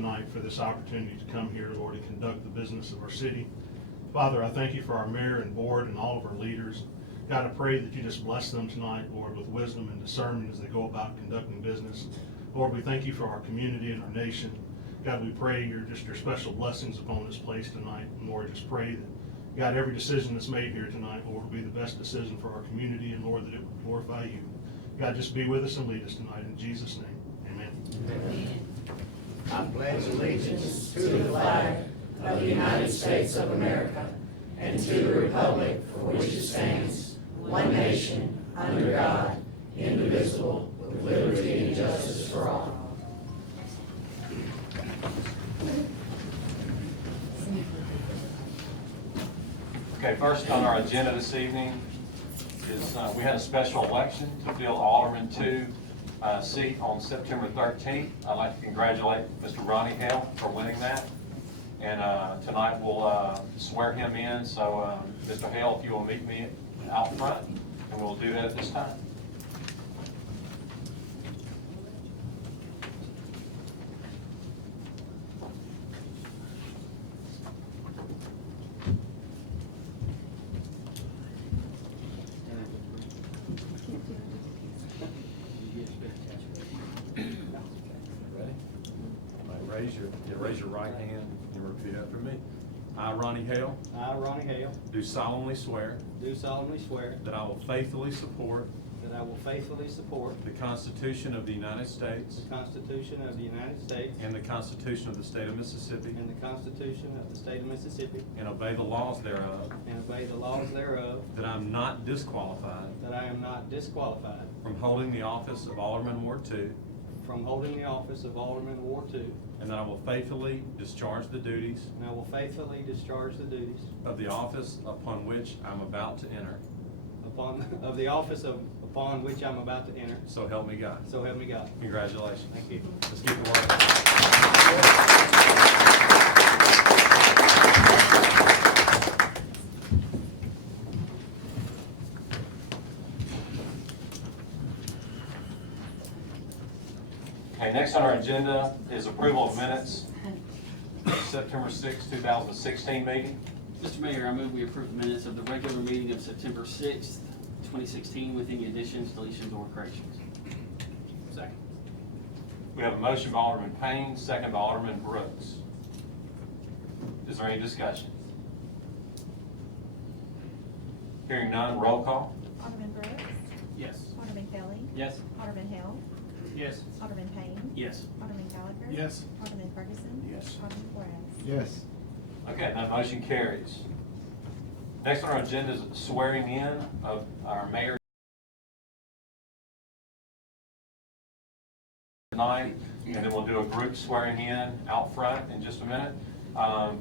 tonight for this opportunity to come here, Lord, and conduct the business of our city. Father, I thank you for our mayor and board and all of our leaders. God, I pray that you just bless them tonight, Lord, with wisdom and discernment as they go about conducting business. Lord, we thank you for our community and our nation. God, we pray your special blessings upon this place tonight. And Lord, just pray that, God, every decision that's made here tonight, Lord, will be the best decision for our community, and Lord, that it will glorify you. God, just be with us and lead us tonight. In Jesus' name, amen. Amen. I pledge allegiance to the flag of the United States of America and to the republic for which it stands, one nation, under God, indivisible, with liberty and justice for all. Okay, first on our agenda this evening is we had a special election to fill Alderman 2 seat on September 13th. I'd like to congratulate Mr. Ronnie Hale for winning that. And tonight we'll swear him in. So Mr. Hale, if you will meet me out front, and we'll do that at this time. Raise your right hand and repeat after me. I, Ronnie Hale, I, Ronnie Hale, do solemnly swear swear that I will faithfully support that I will faithfully support the Constitution of the United States the Constitution of the United States and the Constitution of the State of Mississippi, and the Constitution of the State of Mississippi, and obey the laws thereof, and obey the laws thereof, that I am not disqualified that I am not disqualified from holding the office of Alderman Ward 2, from holding the office of Alderman Ward 2, and that I will faithfully discharge the duties and I will faithfully discharge the duties of the office upon which I'm about to enter. Upon which I'm about to enter. So help me God. So help me God. Congratulations. Thank you. Let's get to work. Okay, next on our agenda is approval of minutes. September 6, 2016 meeting. Mr. Mayor, I move we approve the minutes of the regular meeting of September 6th, 2016 with any additions, deletions, or corrections. Second. We have a motion by Alderman Payne, second by Alderman Brooks. Is there any discussion? Hearing none, roll call. Alderman Brooks. Yes. Alderman Kelly. Yes. Alderman Hale. Yes. Alderman Payne. Yes. Alderman Gallagher. Yes. Alderman Ferguson. Yes. Alderman Flores. Yes. Okay, that motion carries. Next on our agenda is swearing in of our mayor tonight, and then we'll do a group swearing in out front in just a minute.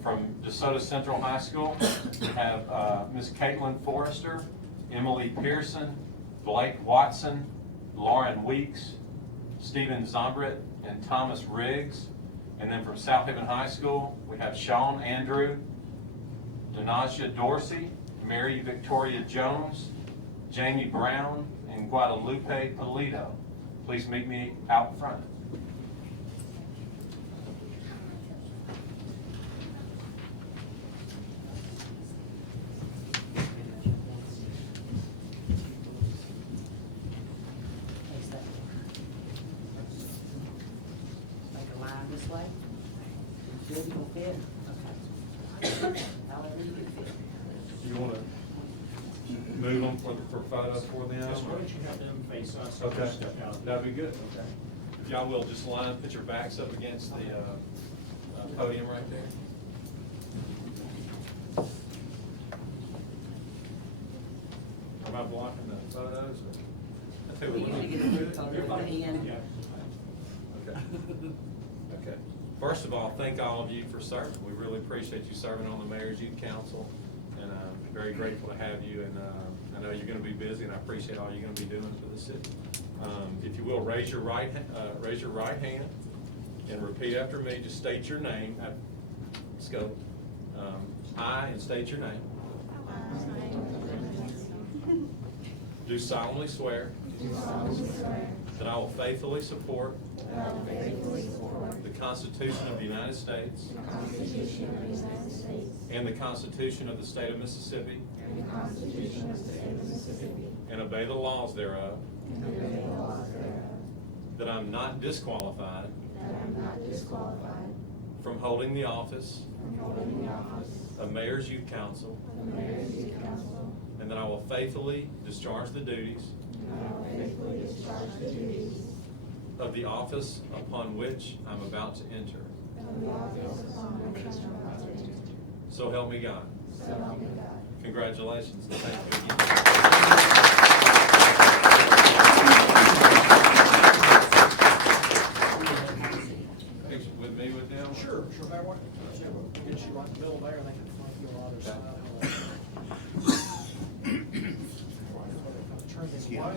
From DeSoto Central High School, we have Ms. Caitlin Forrester, Emily Pearson, Blake Watson, Lauren Weeks, Stephen Zombrit, and Thomas Riggs. And then from Southaven High School, we have Sean Andrew, Donasia Dorsey, Mary Victoria Jones, Jamie Brown, and Guadalupe Polito. Please meet me out front. Make a line this way. Good, you will fit. Okay. However you can fit. You want to move them for photos for them? Why don't you have them face us? Okay, that'd be good. Okay. If y'all will, just put your backs up against the podium right there. Am I blocking the photos? That's who we You need to want. get a photo of me and Okay. Okay. First of all, thank all of you for serving. We really appreciate you serving on the Mayor's Youth Council, and I'm very grateful to have you. And I know you're going to be busy, and I appreciate all you're going to be doing for the city. If you will, raise your right hand and repeat after me. Just state your name. Let's go. I, and state your name. Do solemnly swear that I will faithfully support the Constitution of the United States and the Constitution of the State of Mississippi and obey the laws thereof, that I am not disqualified from holding the office of Mayor's Youth Council, and that I will faithfully discharge the duties of the office upon which I'm about to enter. So help me God. Congratulations. Thank you again. Picture with me with them? Sure, that one. Get you right in the middle there, and they can flank you on the other side. Turn this way. One,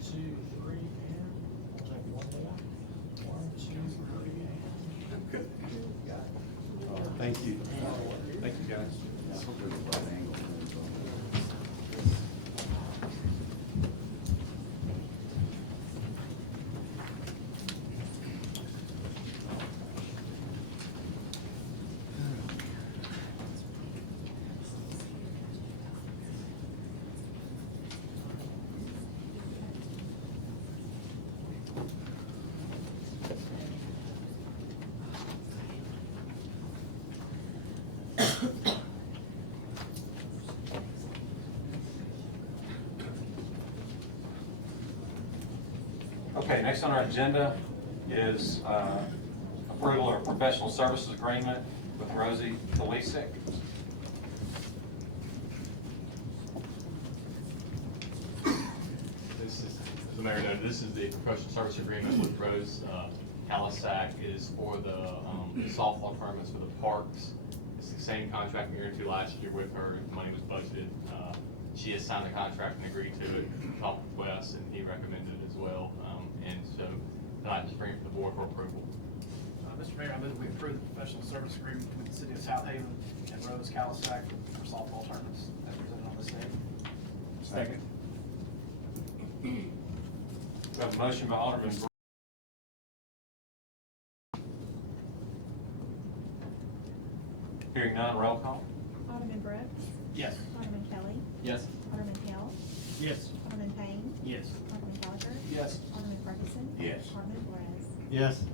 two, three, and we'll take one more. 1, 2, 3, and. Thank you. Thank you, guys. Okay, next on our agenda is approval of a professional services agreement with Rosie Kalisic. This is, as the mayor noted, this is the professional service agreement with Rose Kalisak. It is for the softball tournaments for the parks. It's the same contract we entered into last year with her. The money was budgeted. She has signed the contract and agreed to it, talked with Wes, and he recommended it as well. And so tonight, just bring it to the board for approval. Mr. Mayor, I move we approve the professional service agreement between the City of Southaven and Rose Kalisak for softball tournaments as presented on this day. Second. We have a motion by Alderman Gray. Hearing none, roll call. Alderman Brooks. Yes. Alderman Kelly. Yes. Alderman Hill. Yes. Alderman Payne. Yes. Alderman Gallagher. Yes. Alderman Ferguson. Yes. Alderman Flores. Yes.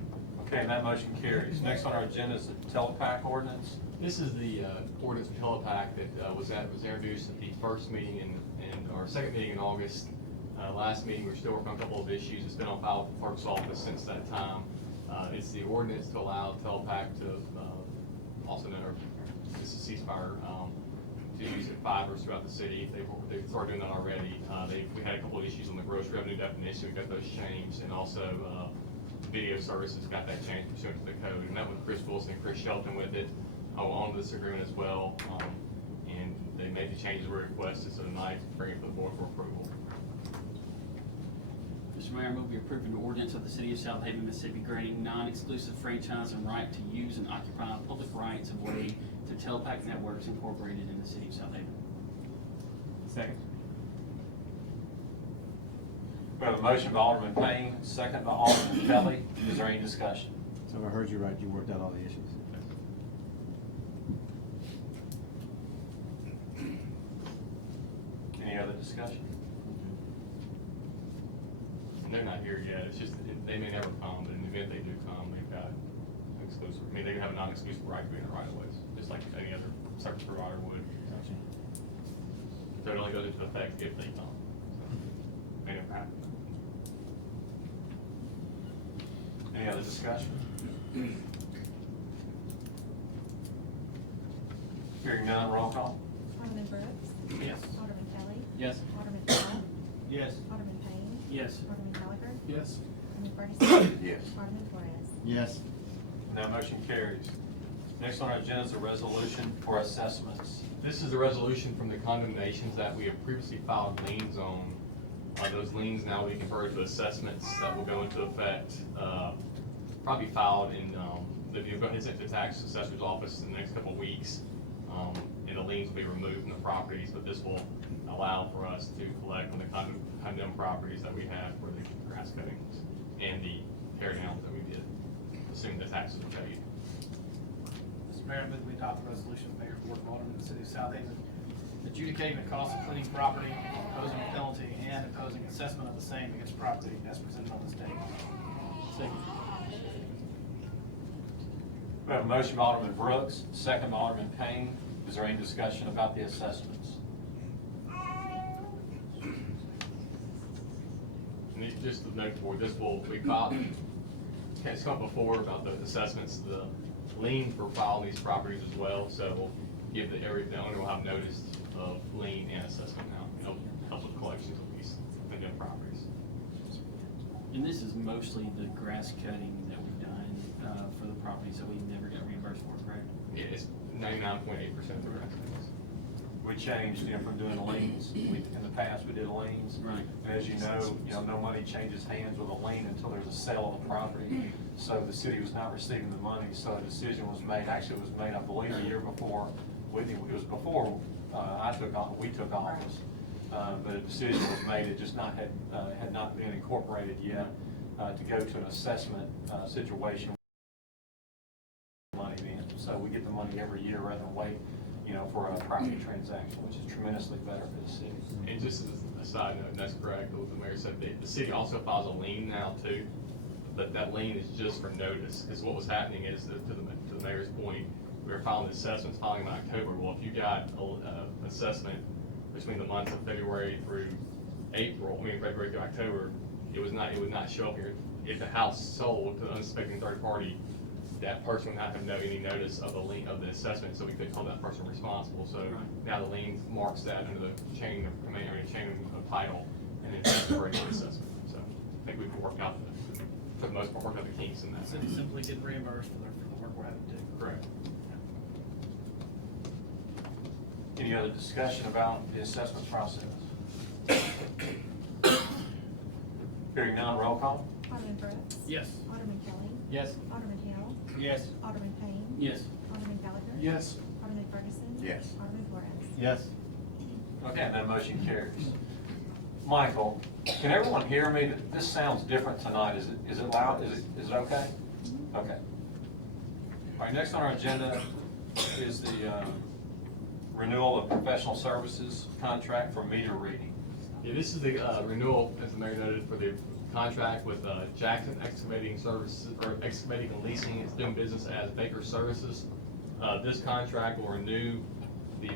Okay, and that motion carries. Next on our agenda is the telepack ordinance. This is the ordinance for telepack that was introduced at the first meeting in our second meeting in August. Last meeting, we're still working on a couple of issues. It's been on file with the clerk's office since that time. It's the ordinance to allow telepack to, also known as a ceasefire, to use at fibers throughout the city. They've started doing that already. We had a couple of issues on the gross revenue definition. We got those changed, and also video services got that changed pursuant to the code. And that with Chris Wilson and Chris Shelton with it on this agreement as well. And they made the changes we requested, so tonight bring it to the board for approval. Mr. Mayor, I move we approve an ordinance of the City of Southaven, Mississippi granting non-exclusive franchise and right to use and occupy public rights of way to Telepac Networks Incorporated in the City of Southaven. Second. We have a motion by Alderman Payne, second by Alderman Kelly. Is there any discussion? So if I heard you right, you worked out all the issues. Any other discussion? And they're not here yet. It's just, they may never come, but in the event they do come, they've got exclusive, I mean, they have a non-exclusive right to be in the right of ways, just like any other service provider would. So it only goes into effect if they come. So, may never happen. Any other discussion? Hearing none, roll call. Alderman Brooks. Yes. Alderman Kelly. Yes. Alderman Hill. Yes. Alderman Payne. Yes. Alderman Gallagher. Yes. Alderman Ferguson. Yes. Alderman Flores. Yes. And that motion carries. Next on our agenda is a resolution for assessments. This is a resolution from the condemnations that we have previously filed liens on. Those liens now will be converted to assessments that will go into effect, probably filed in, they'll go into the tax assessor's office in the next couple of weeks. and the liens will be removed from the properties, but this will allow for us to collect on the condemned properties that we have for the grass cuttings and the tear downs that we did, assuming the taxes are paid. Mr. Mayor, I move we adopt the resolution of Mayor and Board of Aldermen of the City of Southaven adjudicating the cost of cleaning property, imposing a penalty, and imposing assessment of the same against property as presented on this date. Second. We have a motion by Alderman Brooks, second by Alderman Payne. Is there any discussion about the assessments? And just to note for this we filed, it's come before about the assessments, the lien for filing these properties as well, so we'll give the owner will have notice of lien and assessment now, help with collections of these condemned properties. And this is mostly the grass cutting that we've done for the properties that we never got reimbursed for, correct? Yeah, it's 99.8% of the rest. We changed, from doing liens. In the past, we did liens. Right. And as you know, no money changes hands with a lien until there's a sale of the property. So the city was not receiving the money, so a decision was made, actually it was made, I believe, a year before, it was before we took office. But a decision was made, it just had not been incorporated yet, to go to an assessment situation. Money in. So we get the money every year rather than wait, for a property transaction, which is tremendously better for the city. And just as a side note, and that's correct, what the mayor said, the city also files a lien now too, but that lien is just for notice, because what was happening is, to the mayor's point, we were filing assessments, filing in October. Well, if you got an assessment between the months of February through February through October, it would not show up here. If the house sold to an unsuspecting third party, that person would not have any notice of the lien of the assessment, so we could hold that person responsible. So now the lien marks that under the chain of command, or chain of title, and then separate the assessment. So I think we can work out for the most part, work out the kinks in that. The city simply getting reimbursed for the work we're having to do. Correct. Any other discussion about the assessment process? Hearing none, roll call. Alderman Brooks. Yes. Alderman Kelly. Yes. Alderman Hill. Yes. Alderman Payne. Yes. Alderman Gallagher. Yes. Alderman Ferguson. Yes. Alderman Flores. Yes. Okay, and that motion carries. Michael, can everyone hear me? This sounds different tonight. Is it loud? Is it okay? Okay. All right, next on our agenda is the renewal of professional services contract for meter reading. Yeah, this is the renewal, as the mayor noted, for the contract with Jackson Excavating Services, or Excavating and Leasing. It's doing business as Baker Services. This contract will renew the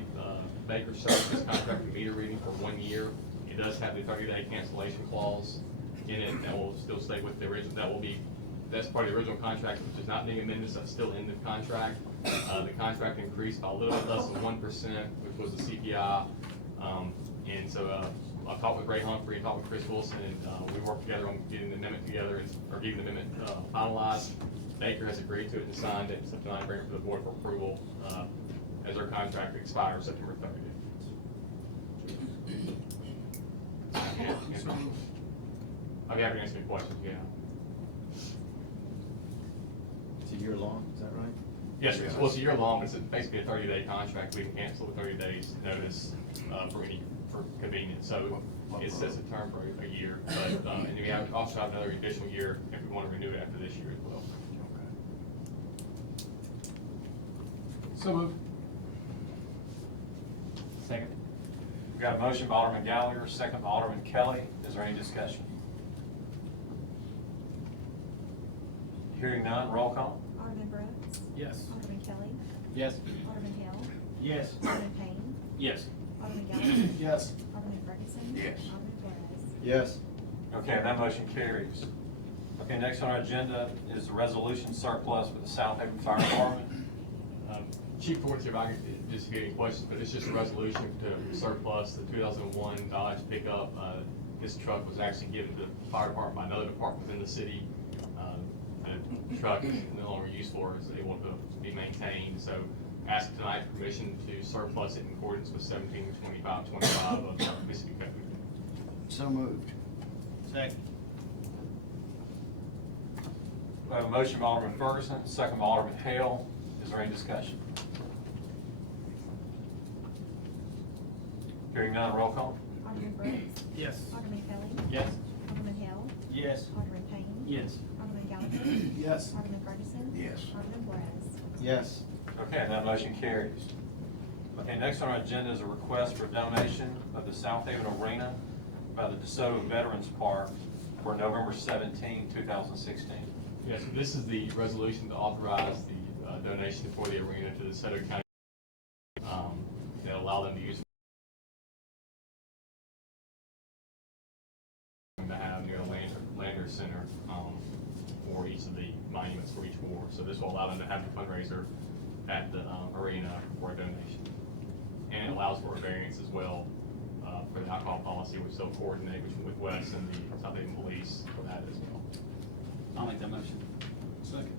Baker Services contract for meter reading for 1 year. It does have the 30-day cancellation clause in it that will still stay with the original. That's part of the original contract, which is not being amended, so it's still in the contract. The contract increased by a little bit less than 1%, which was the CPI. And so I talked with Ray Humphrey, talked with Chris Wilson, and we worked together on getting the amendment together, or getting the amendment finalized. Baker has agreed to it and signed it, so tonight I bring it to the board for approval as our contract expires September 30th. I'll be happy to answer any questions, yeah. It's a year long, is that right? Yes, sir. Well, it's a year long, it's basically a 30-day contract. We can cancel with 30 days notice for convenience. So it sets a term for a year, but, and we also have another additional year if we want to renew it after this year as well. So moved. Second. We got a motion by Alderman Gallagher, second by Alderman Kelly. Is there any discussion? Hearing none, roll call. Alderman Brooks. Yes. Alderman Kelly. Yes. Alderman Hill. Yes. Alderman Payne. Yes. Alderman Gallagher. Yes. Alderman Ferguson. Yes. Alderman Flores. Yes. Okay, that motion carries. Okay, next on our agenda is the resolution surplus for the Southaven Fire Department. Chief Fortune, if I could just get any questions, but it's just a resolution to surplus the 2001 Dodge pickup. This truck was actually given to the fire department by another department within the city. The truck is no longer used for, is able to be maintained. So ask tonight permission to surplus it in accordance with 172525 of the Mississippi Code. So moved. Second. We have a motion by Alderman Ferguson, second by Alderman Hale. Is there any discussion? Hearing none, roll call. Alderman Brooks. Yes. Alderman Kelly. Yes. Alderman Hill. Yes. Alderman Payne. Yes. Alderman Gallagher. Yes. Alderman Ferguson. Yes. Alderman Flores. Yes. Okay, and that motion carries. Okay, next on our agenda is a request for donation of the Southaven Arena by the DeSoto Veterans Park for November 17, 2016. Yes, so this is the resolution to authorize the donation for the arena to the DeSoto County that allow them to use to have near the Lander Center for each of the monuments for each war. So this will allow them to have a fundraiser at the arena for a donation. And it allows for a variance as well for the alcohol policy, which they'll coordinate with Wes and the Southaven Police for that as well. I'll make that motion. Second.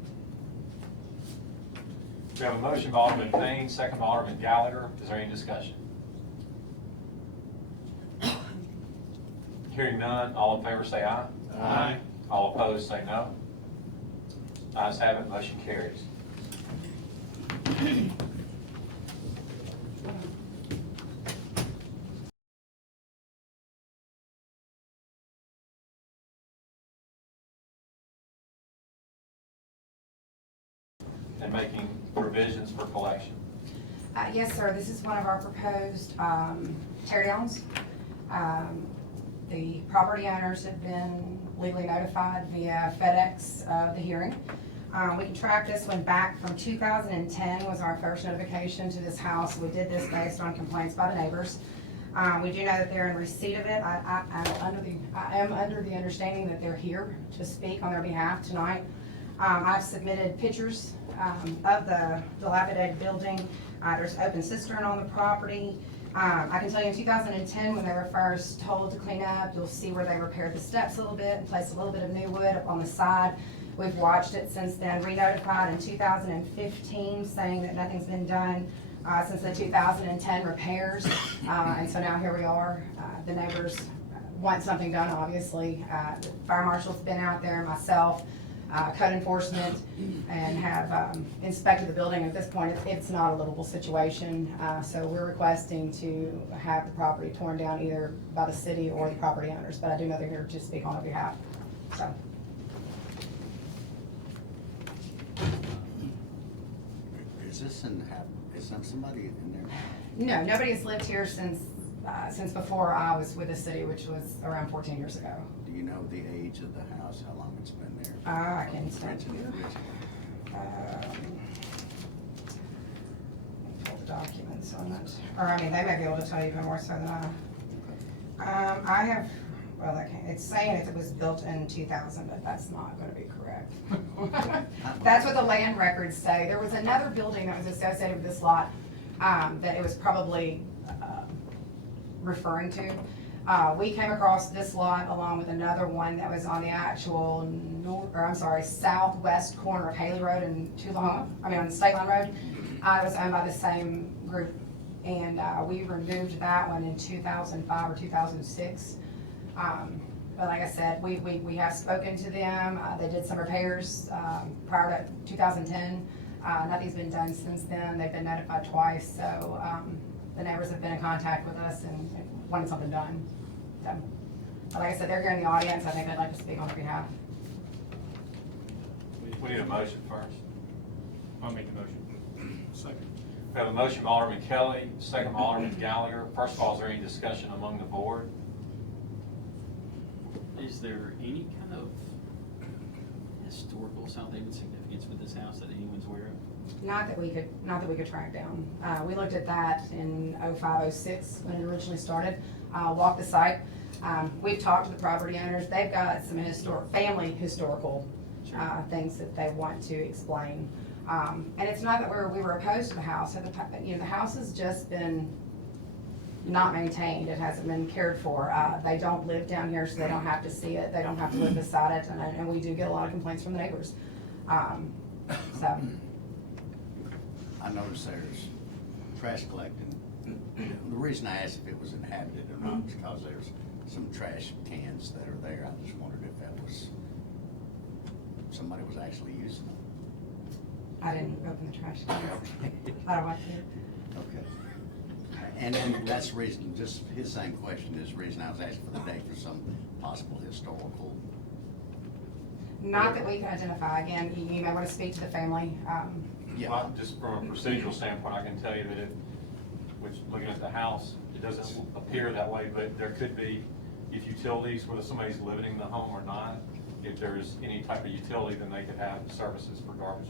We have a motion by Alderman Payne, second by Alderman Gallagher. Is there any discussion? Hearing none, all in favor say aye. Aye. All opposed say no. Ayes have it, motion carries. And making provisions for collection. Yes, sir, this is one of our proposed tear downs. The property owners have been legally notified via FedEx of the hearing. We can track this one back from 2010 was our first notification to this house. We did this based on complaints by the neighbors. We do know that they're in receipt of it. I am under the understanding that they're here to speak on their behalf tonight. I've submitted pictures of the dilapidated building. There's an open cistern on the property. I can tell you in 2010, when they were first told to clean up, you'll see where they repaired the steps a little bit and placed a little bit of new wood up on the side. We've watched it since then, re-notified in 2015, saying that nothing's been done since the 2010 repairs. And so now here we are. The neighbors want something done, obviously. The fire marshal's been out there, myself, code enforcement, and have inspected the building. At this point, it's not a livable situation. So we're requesting to have the property torn down either by the city or the property owners, but I do know they're here to speak on their behalf, so. Is somebody in there? No, nobody has lived here since before I was with the city, which was around 14 years ago. Do you know the age of the house, how long it's been there? I can tell Originally, you. Pull the documents on it, or I mean, they may be able to tell you even more so than I. I have, well, it's saying it was built in 2000, but that's not going to be correct. That's what the land records say. There was another building that was associated with this lot that it was probably referring to. We came across this lot along with another one that was on the actual southwest corner of Haley Road and Tullahoma, on State Line Road. It was owned by the same group, and we removed that one in 2005 or 2006. But like I said, we have spoken to them. They did some repairs prior to 2010. Nothing's been done since then. They've been notified twice, so the neighbors have been in contact with us and wanted something done. So, but like I said, they're here in the audience. I think they'd like to speak on their behalf. We need a motion first. I'll make the motion. Second. We have a motion by Alderman Kelly, second by Alderman Gallagher. First of all, is there any discussion among the board? Is there any kind of historical Southaven significance with this house that anyone's aware of? Not that we could track down. We looked at that in 05, 06 when it originally started. Walked the site. We've talked to the property owners. They've got some family historical things that they want to explain. And it's not that we were opposed to the house. So the house has just been not maintained. It hasn't been cared for. They don't live down here, so they don't have to see it. They don't have to live beside it, and we do get a lot of complaints from the neighbors. So. I noticed there's trash collecting. The reason I asked if it was inhabited or not is because there's some trash cans that are there. I just wondered if that was, somebody was actually using them. I didn't open the trash can. I don't want to. Okay. And then that's the reason, just his same question is the reason I was asking for the date for some possible historical. Not that we can identify, again, you may want to speak to the family. Yeah. Well, just from a procedural standpoint, I can tell you that which, looking at the house, it doesn't appear that way, but there could be, if utilities, whether somebody's living in the home or not, if there's any type of utility, then they could have services for garbage,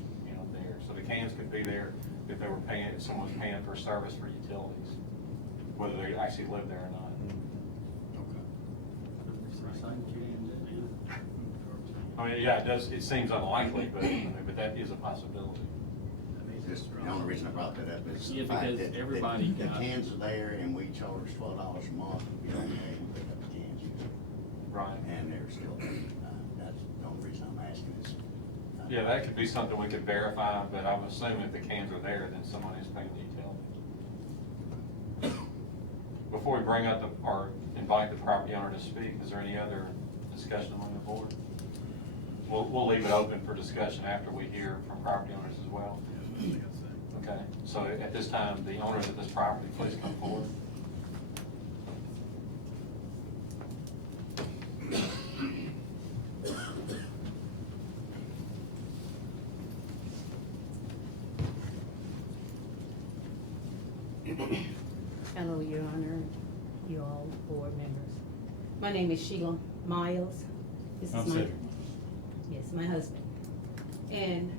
there. So the cans could be there if they were paying, if someone was paying for service for utilities, whether they actually live there or not. I mean, yeah, it seems unlikely, but that is a possibility. Just the only reason I brought that up is Yeah, the fact because that everybody the got- cans are there and we charge $12 a month, you don't pay and pick up the cans. Right. And they're still there. That's the only reason I'm asking is. Yeah, that could be something we could verify, but I'm assuming if the cans are there, then someone is paying the utility. Before we bring up or invite the property owner to speak, is there any other discussion among the board? We'll leave it open for discussion after we hear from property owners as well. Okay, so at this time, the owners of this property, please come forward. Hello, Your Honor, you all board members. My name is Sheila Miles. This is my, yes, my husband. And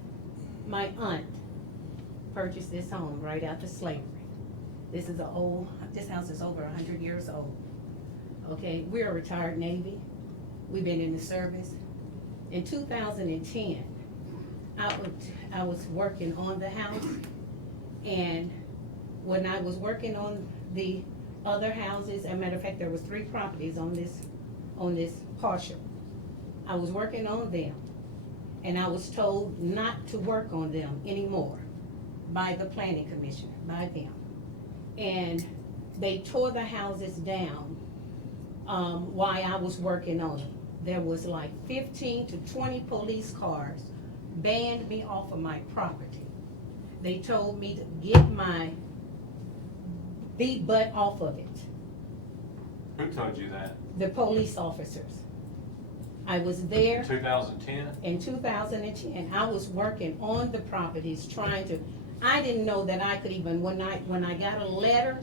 my aunt purchased this home right after slavery. This house is over 100 years old. Okay, we're a retired Navy. We've been in the service. In 2010, I was working on the house, and when I was working on the other houses, as a matter of fact, there was 3 properties on this partial. I was working on them, and I was told not to work on them anymore by the planning commissioner, by them. And they tore the houses down while I was working on them. There was like 15 to 20 police cars banned me off of my property. They told me to get my butt off of it. Who told you that? The police officers. I was there 2010? in 2010. I was working on the properties I didn't know that I could even, when I got a letter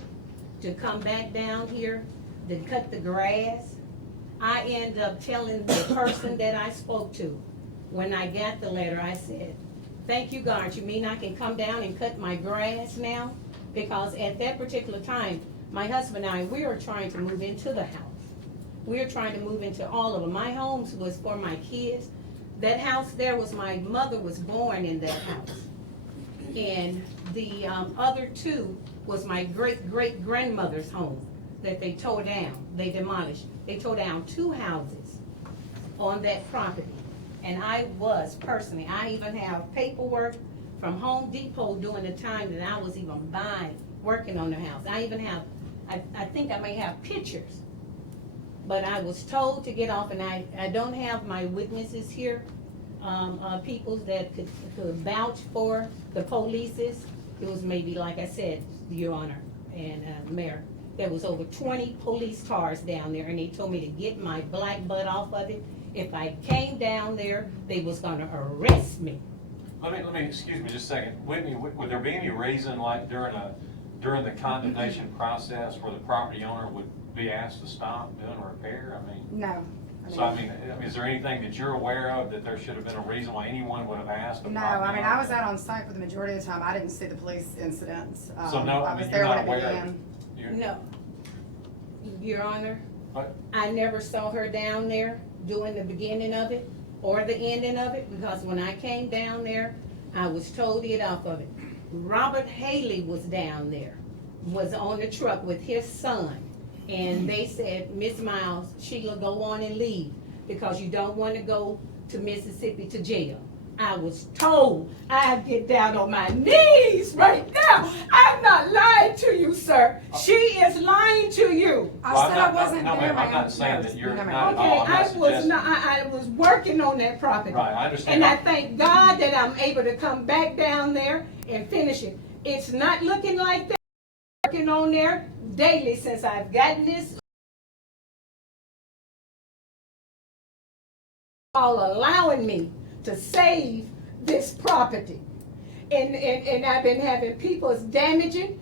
to come back down here to cut the grass, I ended up telling the person that I spoke to, when I got the letter, I said, "Thank you, God, you mean I can come down and cut my grass now?" Because at that particular time, my husband and I, we were trying to move into the house. We were trying to move into all of them. My homes was for my kids. That house there was, my mother was born in that house. And the other 2 was my great-great-grandmother's home that they tore down, they demolished. They tore down 2 houses on that property. And I was personally, I even have paperwork from Home Depot during the time that I was even working on the house. I even have, I think I may have pictures. But I was told to get off, and I don't have my witnesses here, people that could vouch for the polices. It was maybe, like I said, Your Honor and Mayor, there was over 20 police cars down there, and they told me to get my black butt off of it. If I came down there, they was gonna arrest me. Let me, excuse me just a second. Whitney, would there be any reason, like during the condemnation process, where the property owner would be asked to stop doing a repair? I mean, No. so I mean, is there anything that you're aware of that there should have been a reason why anyone would have asked? No, I mean, I was out on site for the majority of the time. I didn't see the police incidents. So no, I I was mean, there you're when not it aware of began. it? You're- No. Your Honor, What? I never saw her down there doing the beginning of it or the ending of it, because when I came down there, I was told to get off of it. Robert Haley was down there, was on the truck with his son, and they said, "Miss Miles, Sheila, go on and leave, because you don't want to go to Mississippi to jail." I was told I'd get down on my knees right now. I'm not lying to you, sir. She is lying to you. I Well, said I wasn't no, there, ma'am, I'm ma'am. not saying No, that you're no, ma'am. not at Okay, all. I'm not suggesting. I was working on that property. Right, I understand. And I thank God that I'm able to come back down there and finish it. It's not looking like that working on there daily since I've gotten this. All allowing me to save this property. And I've been having people damaging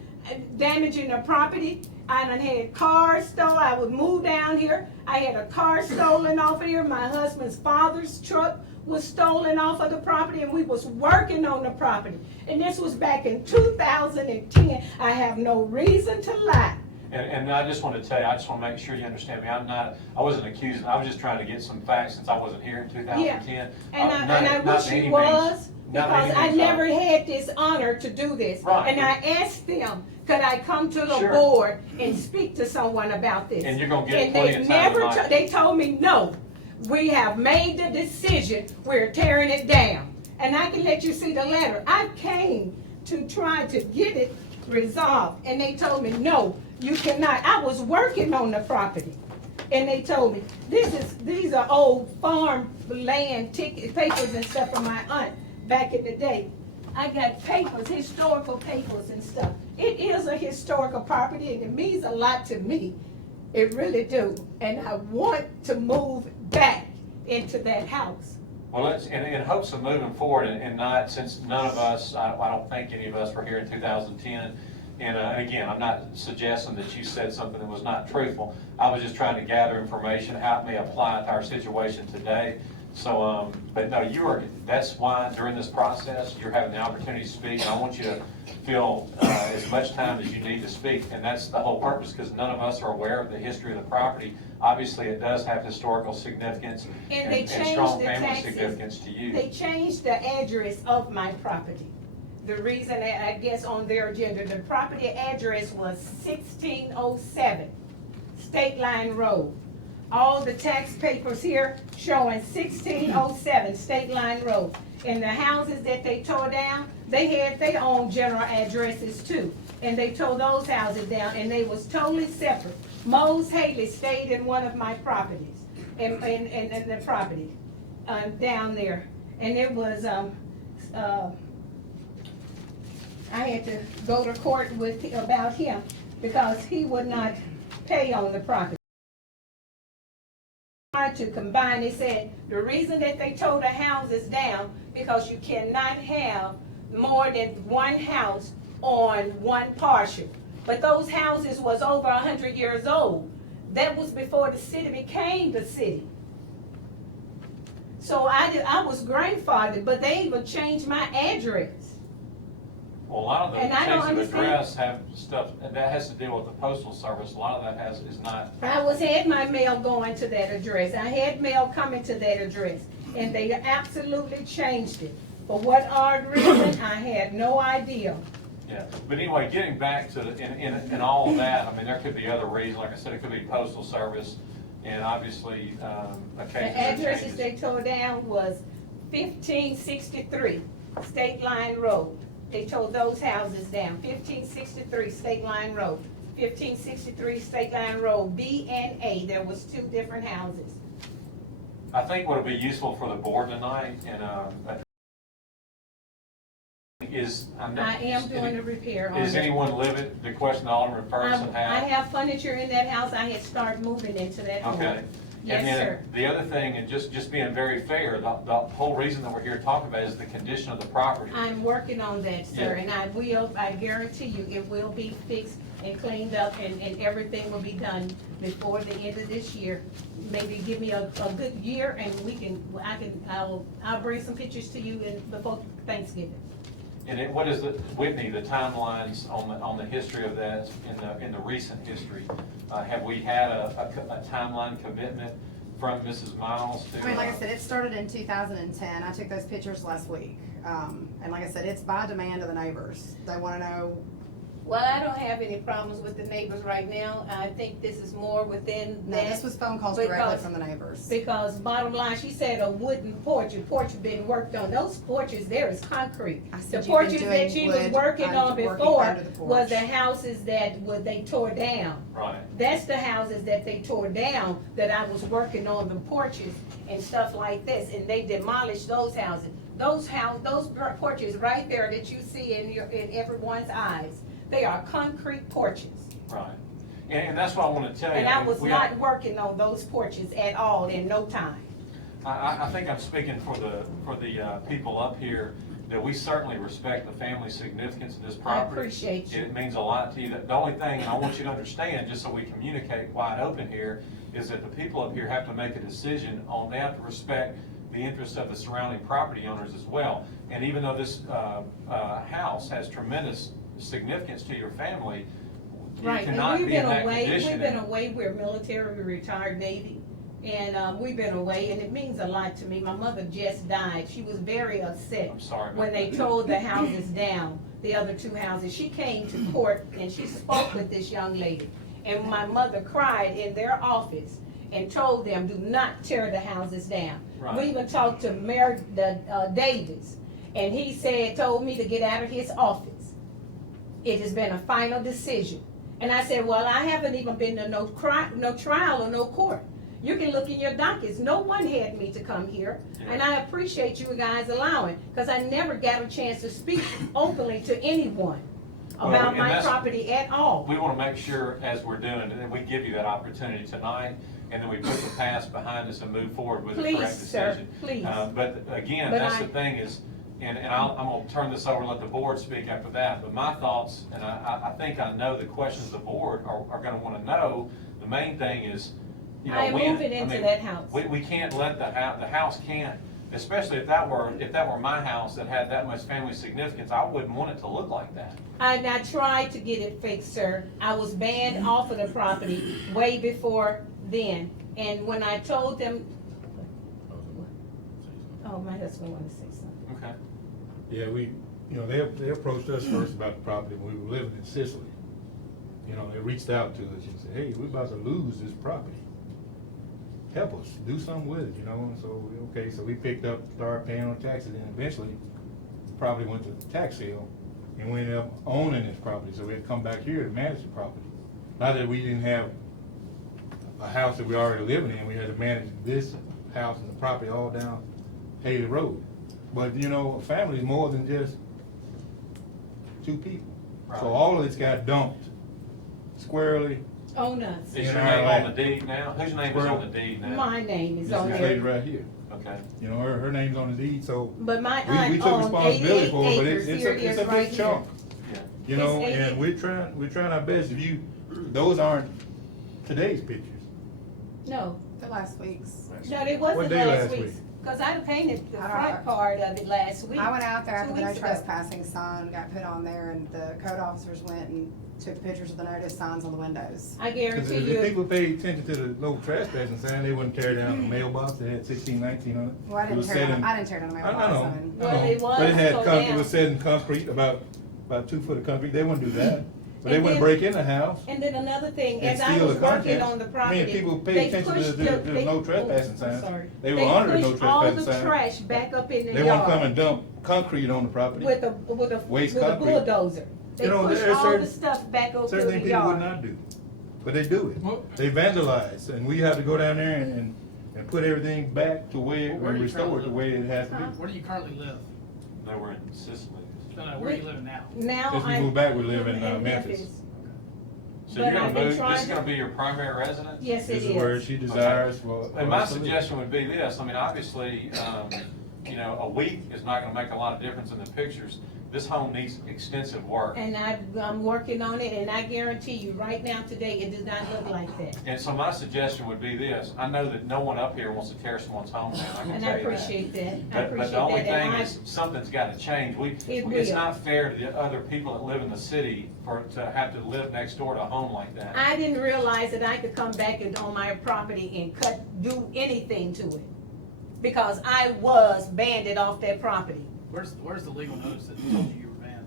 the property. I done had cars stolen. I would move down here. I had a car stolen off of here. My husband's father's truck was stolen off of the property, and we was working on the property. And this was back in 2010. I have no reason to lie. And I just want to tell you, I just want to make sure you understand me. I wasn't accusing, I was just trying to get some facts since I wasn't here in 2010. And I wish you was, because I never had. had this honor to do this. Right. And I asked them, could I come to the Sure. board and speak to someone about this? And you're gonna get And plenty they of time never, tonight. they told me, no, we have made the decision, we're tearing it down. And I can let you see the letter. I came to try to get it resolved, and they told me, no, you cannot. I was working on the property, and they told me, these are old farm land ticket papers and stuff from my aunt back in the day. I got papers, historical papers and stuff. It is a historical property, and it means a lot to me. It really do. And I want to move back into that house. Well, let's, in hopes of moving forward and not, since none of us, I don't think any of us were here in 2010. And again, I'm not suggesting that you said something that was not truthful. I was just trying to gather information, how it may apply to our situation today. So, but no, that's why during this process, you're having the opportunity to speak. And I want you to feel as much time as you need to speak. And that's the whole purpose, because none of us are aware of the history of the property. Obviously, it does have historical significance And strong the family taxes. significance to you. They changed the address of my property. The reason, I guess, on their agenda, the property address was 1607 State Line Road. All the tax papers here showing 1607 State Line Road. And the houses that they tore down, they had their own general addresses too. And they tore those houses down, and they was totally separate. Mose Haley stayed in one of my properties, in the property down there. And it was, I had to go to court about him because he would not pay on the property. Tried to combine, they said the reason that they tore the houses down because you cannot have more than one house on one parcel. But those houses was over 100 years old. That was before the city became the city. So I was grandfathered, but they even changed my address. Well, a lot of the And I don't changes of understand. address have stuff, and that has to deal with the postal service. A lot of that is not. Had my mail going to that address. I had mail coming to that address, and they absolutely changed it. For what odd reason, I had no idea. Yeah, but anyway, getting back to in all of that, I mean, there could be other reasons. Like I said, it could be postal service, and obviously, The occasionally addresses changes. they tore down was 1563 State Line Road. They tore those houses down, 1563 State Line Road, 1563 State Line Road, B and A. There was two different houses. I think what would be useful for the board tonight, and I am doing a repair on Is it. anyone living? The question the Alderman Ferguson I had. have furniture in that house. I had started moving into that home. Okay. Yes, And then sir. the other thing, and just being very fair, the whole reason that we're here talking about is the condition of the property. I'm working on that, sir, Yeah. and I guarantee you, it will be fixed and cleaned up, and everything will be done before the end of this year. Maybe give me a good year, and I'll bring some pictures to you before Thanksgiving. And what is Whitney, the timelines on the history of that in the recent history? Have we had a timeline commitment from Mrs. Miles to? I mean, like I said, it started in 2010. I took those pictures last week. And like I said, it's by demand of the neighbors. They wanna know. Well, I don't have any problems with the neighbors right now. I think this is more within No, that. this was phone calls directly Because- from the neighbors. Because bottom line, she said a wooden porch, a porch has been worked on. Those porches there is concrete. I The said you've been porches that doing she was wood, working on working before under the porch. was the houses that they tore down. Right. That's the houses that they tore down that I was working on, the porches and stuff like this, and they demolished those houses. Those porches right there that you see in everyone's eyes, They are concrete porches. Right. And that's what I want to tell you. And I was We not have- working on those porches at all in no time. I think I'm speaking for the people up here, that we certainly respect the family significance of this I property. appreciate you. It means a lot to you. The only thing I want you to understand, just so we communicate wide open here, is that the people up here have to make a decision on, they have to respect the interests of the surrounding property owners as well. And even though this house has tremendous significance to your family, you Right, and cannot we've be in been that away, condition. we've been away, we're military, we're retired Navy, and, we've been away, and it means a lot to me. My mother just died, she was very upset. I'm sorry about When they that. tore the houses down, the other two houses, she came to court and she spoke with this young lady. And my mother cried in their office and told them, do not tear the houses down. Right. We even talked to Mayor, Davis, and he said, told me to get out of his office. It has been a final decision. And I said, well, I haven't even been to no trial or no court. You can look in your dockets. No one had me to come here. Yeah. And I appreciate you guys allowing, because I never got a chance to speak openly to anyone Well, about and my that's- property at all. We want to make sure, as we're doing, that we give you that opportunity tonight, and then we put the past behind us and move forward with the Please, correct sir, decision. please. But again, But that's I- the thing is, and I'm gonna turn this over and let the board speak after that, but my thoughts, and I think I know the questions the board are gonna wanna know. The main thing is, you know, I am when- moving into mean, that house. We can't let the house can't, especially if that were my house that had that much family significance, I wouldn't want it to look like that. I tried to get it fixed, sir. I was banned off of the property way before then. And when I told them, oh, my husband wanted to say something. Okay. Yeah, they approached us first about the property when we were living in Sicily. You know, they reached out to us and said, hey, we're about to lose this property. Help us, do something with it, you know, and so, okay, so we picked up, started paying on taxes, and eventually, the property went to tax sale, and we ended up owning this property, so we had to come back here to manage the property. Not that we didn't have a house that we already living in, we had to manage this house and the property all down Haley Road. But, you know, a family is more than just two people. Right. So all of this got dumped squarely. On us. Is your In our name on the land. deed now? Whose name is on the deed now? My name is This on is lady there. right here. Okay. You know, her name's on the deed, so But my we aunt took owned responsibility 88 for it, but acres. it's Here it a is right big here. chunk. Yeah. You know, It's 88. and we're trying our best. If you, those aren't today's pictures. No, The last week's. no, it What wasn't day last last week. week? Cause I painted the I don't front know. part of it last week. I went out there after 2 the no weeks ago. trespassing sign got put on there, and the code officers went and took pictures of the notice signs on the windows. I Because guarantee if you, people paid attention to the no trespassing sign, they wouldn't tear down the mailbox that had 1619 on it. Well, I It didn't was tear set down, in- I didn't tear down the I mailbox. know, I mean, Well, it was But it had, so it down. was set in concrete, about 2 foot of concrete. They wouldn't do that. But they And wouldn't then- break in the house. and then another thing, And as I steal was the working contents. on the I property, mean, people pay they attention to pushed the no trespassing I'm sign. sorry. They were under the no pushed all trespassing the sign. trash back up in the They won't come and yard dump concrete on the property. with a Waste with a concrete. bulldozer. They You know, pushed there's all certain- the stuff back over Certain the things people would yard. not do, but they do Well- it. They vandalize, and we have to go down there and put everything back to where, Well, where and do you restore it currently the way it has to be. Where do you currently live? They were in Sicily. No, where are you living now? Now Since we I'm. moved back, we live in Memphis. So But you're I've gonna been move, this trying is to- gonna be your primary residence? Yes, it This is where is. she desires for. And my us to live. suggestion would be this, I mean, obviously, you know, a week is not gonna make a lot of difference in the pictures. This home needs extensive work. And I'm working on it, and I guarantee you, right now, today, it does not look like that. And so my suggestion would be this, I know that no one up here wants to tear someone's home down, I can And tell I you that. appreciate that. I But appreciate the only that. And thing I- is, something's gotta change. It It's will. not fair to the other people that live in the city to have to live next door to a home like that. I didn't realize that I could come back on my property and do anything to it. Because I was banded off that property. Where's the legal notice that told you were banned?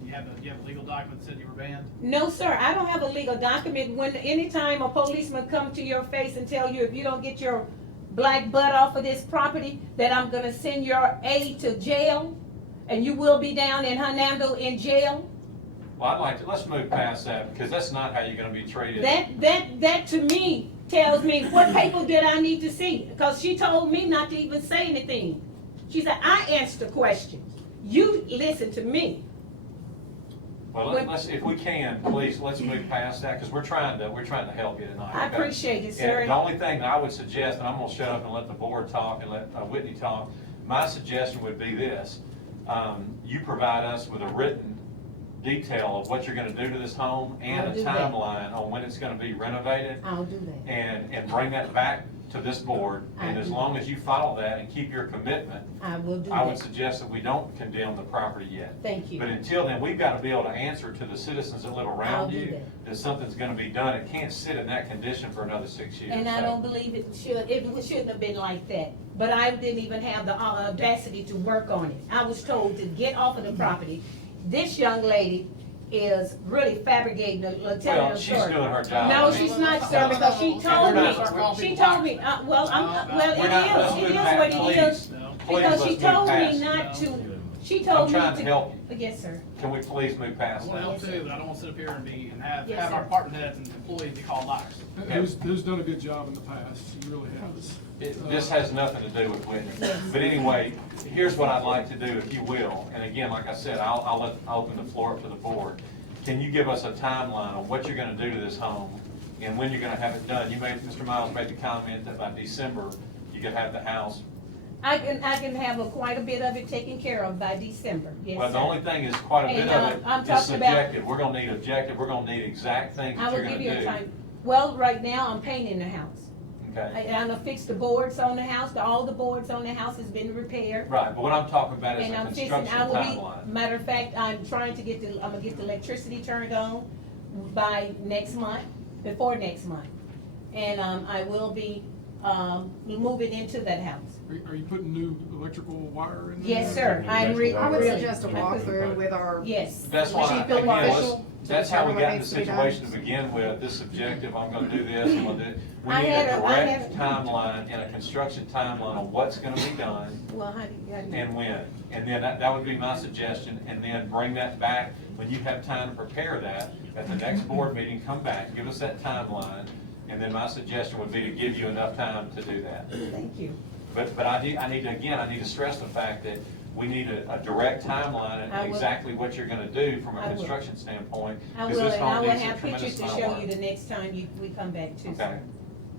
Do you have a legal document that said you were banned? No, sir, I don't have a legal document. When, anytime a policeman come to your face and tell you if you don't get your black butt off of this property, that I'm gonna send your aide to jail, and you will be down in Hernando in jail. Well, I'd like to, let's move past that, because that's not how you're gonna be treated. That to me tells me what paper did I need to see? Because she told me not to even say anything. She said, I answered the questions. You listen to me. Well, let's, if we can, please, let's move past that, because we're trying to help you tonight. I okay? appreciate it, sir. And the only thing that I would suggest, and I'm gonna shut up and let the board talk and let Whitney talk, my suggestion would be this. You provide us with a written detail of what you're gonna do to this home and I'll a do that. timeline on when it's gonna be renovated, I'll do that. and bring that back to this board. And I as do. long as you follow that and keep your commitment, I will do I would that. suggest that we don't condemn the property yet. Thank you. But until then, we've got to be able to answer to the citizens that live I'll around do you that something's going to be done. It can't sit in that condition for another 6 years. And I So- don't believe it shouldn't have been like that. But I didn't even have the audacity to work on it. I was told to get off of the property. This young lady is really fabricating, telling Well, a she's story. doing her job. No, I mean- she's not, sir, because she told me, well, it is what it is. No. Because she Please, let's told move me past. not to, she I'm told me to. trying to help you. Yes, sir. Can we please move I past want to that? help too, but I don't want to sit up here and have Yes, our sir. department heads and employees be called liars. Who's done a good job in the past, he really has. This has nothing to do with Whitney. But anyway, here's what I'd like to do, if you will. And again, like I said, I'll open the floor up to the board. Can you give us a timeline on what you're gonna do to this home and when you're gonna have it done? Mr. Miles made the comment that by December, you could have the house. I can have quite a bit of it taken care of by December, yes, Well, the sir. only thing is quite a bit And, of I'm it is talking about- subjective. We're gonna need objective, we're gonna need exact things I that will you're give gonna you a do. time. Well, right now, I'm painting the house. Okay, I'm gonna fix the boards on the house, all the boards on the house has been repaired. right, but what I'm talking about is And a I'm fixing, construction I will timeline. be, matter of fact, I'm trying to I'm gonna get the electricity turned on by next month, before next month. And, I will be, moving into that house. Are you putting new electrical wire in there? Yes, sir. I would Really. suggest a walkthrough with our. Yes. That's why, Chief building again, official that's to how we determine what got in the needs to be done. situation to begin with, this objective, I'm gonna do this, I'm gonna do it. We I need had a a- I direct had timeline and a construction timeline on what's gonna be done Well, how do you? and when. And then that would be my suggestion, and then bring that back, when you have time to prepare that, at the next board meeting, come back, give us that timeline, and then my suggestion would be to give you enough time to do that. Thank you. But I need to stress the fact that we need a direct timeline I and will. exactly what you're gonna do from a I will. construction standpoint. I 'cause will, this and home I will needs a have tremendous pictures to amount of show work. you the next time we come back too. Okay.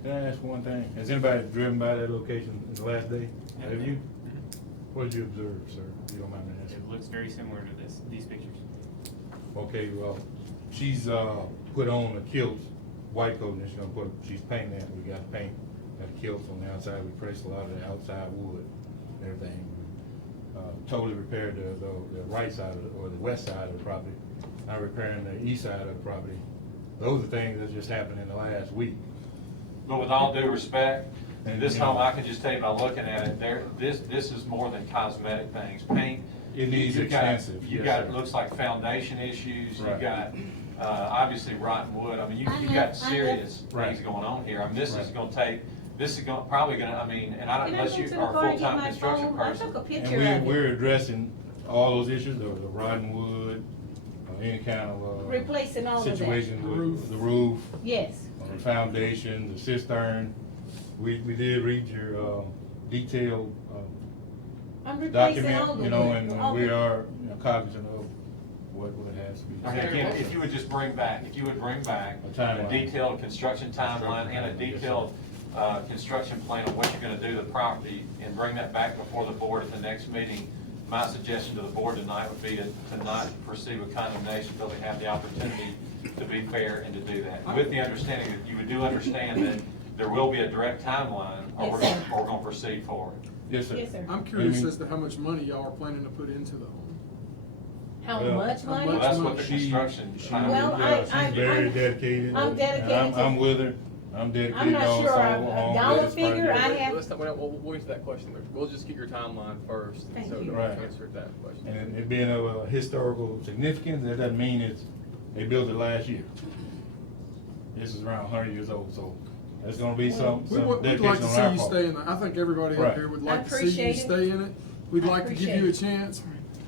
Can I ask one thing? Has anybody driven by that location in the last day? Have you? What did you observe, sir? If you don't mind me asking. It looks very similar to these pictures. Okay, well, she's, put on a kilt, white coat, and she's painting that, we got paint, got kilts on the outside, we pressed a lot of the outside wood and everything. Totally repaired the right side or the west side of the property, not repairing the east side of the property. Those are things that just happened in the last week. But with all due respect, And, this you know, home, I can just tell you by looking at it, this is more than cosmetic things. Paint. It needs you've got- extensive, You've yes, got, sir. it looks like foundation issues, you've Right. got, obviously rotten wood. I mean, I you've know, got I serious know. things going on here. I mean, this is Right. gonna take, probably gonna, I mean, and I don't, Can I unless go you to the are a car and get full-time my construction phone? I person. took a picture And of it. we're addressing all those issues, the rotten wood, any kind of, Replacing all of that. situation The with roof. the roof, Yes. the foundation, the cistern. We did read your, detailed, I'm replacing all document, the you know, wood. and All we the- are cognizant of what has to be. Okay, again, if you would just bring back, A timeline. a detailed construction timeline and a detailed, construction plan of what you're gonna do to the property, and bring that back before the board at the next meeting, my suggestion to the board tonight would be to not proceed with condemnation until they have the opportunity to be fair and to do that. With the understanding that you do understand that there will be a direct timeline, or we're Yes, sir. gonna proceed forward. Yes, sir. Yes, sir. I'm curious Mhm. as to how much money y'all are planning to put into the home. How Well, much how money? Well, much that's what the She- construction she- time. Well, yeah, I- she's very I'm- dedicated. I'm and dedicated to- I'm with her. I'm dedicated I'm not also sure on a dollar this figure, project. I have. Let's not, we'll get to that question later. We'll just get your timeline first. Thank so you. we'll Right. Transfer to that question. And it being of a historical significance, that doesn't mean they built it last year. This is around 100 years old, so there's gonna be some We'd like dedication to on see our you part. stay in it. I think everybody up Right. here would I like to see you appreciate it. stay in it. We'd I like to give appreciate you a it. chance.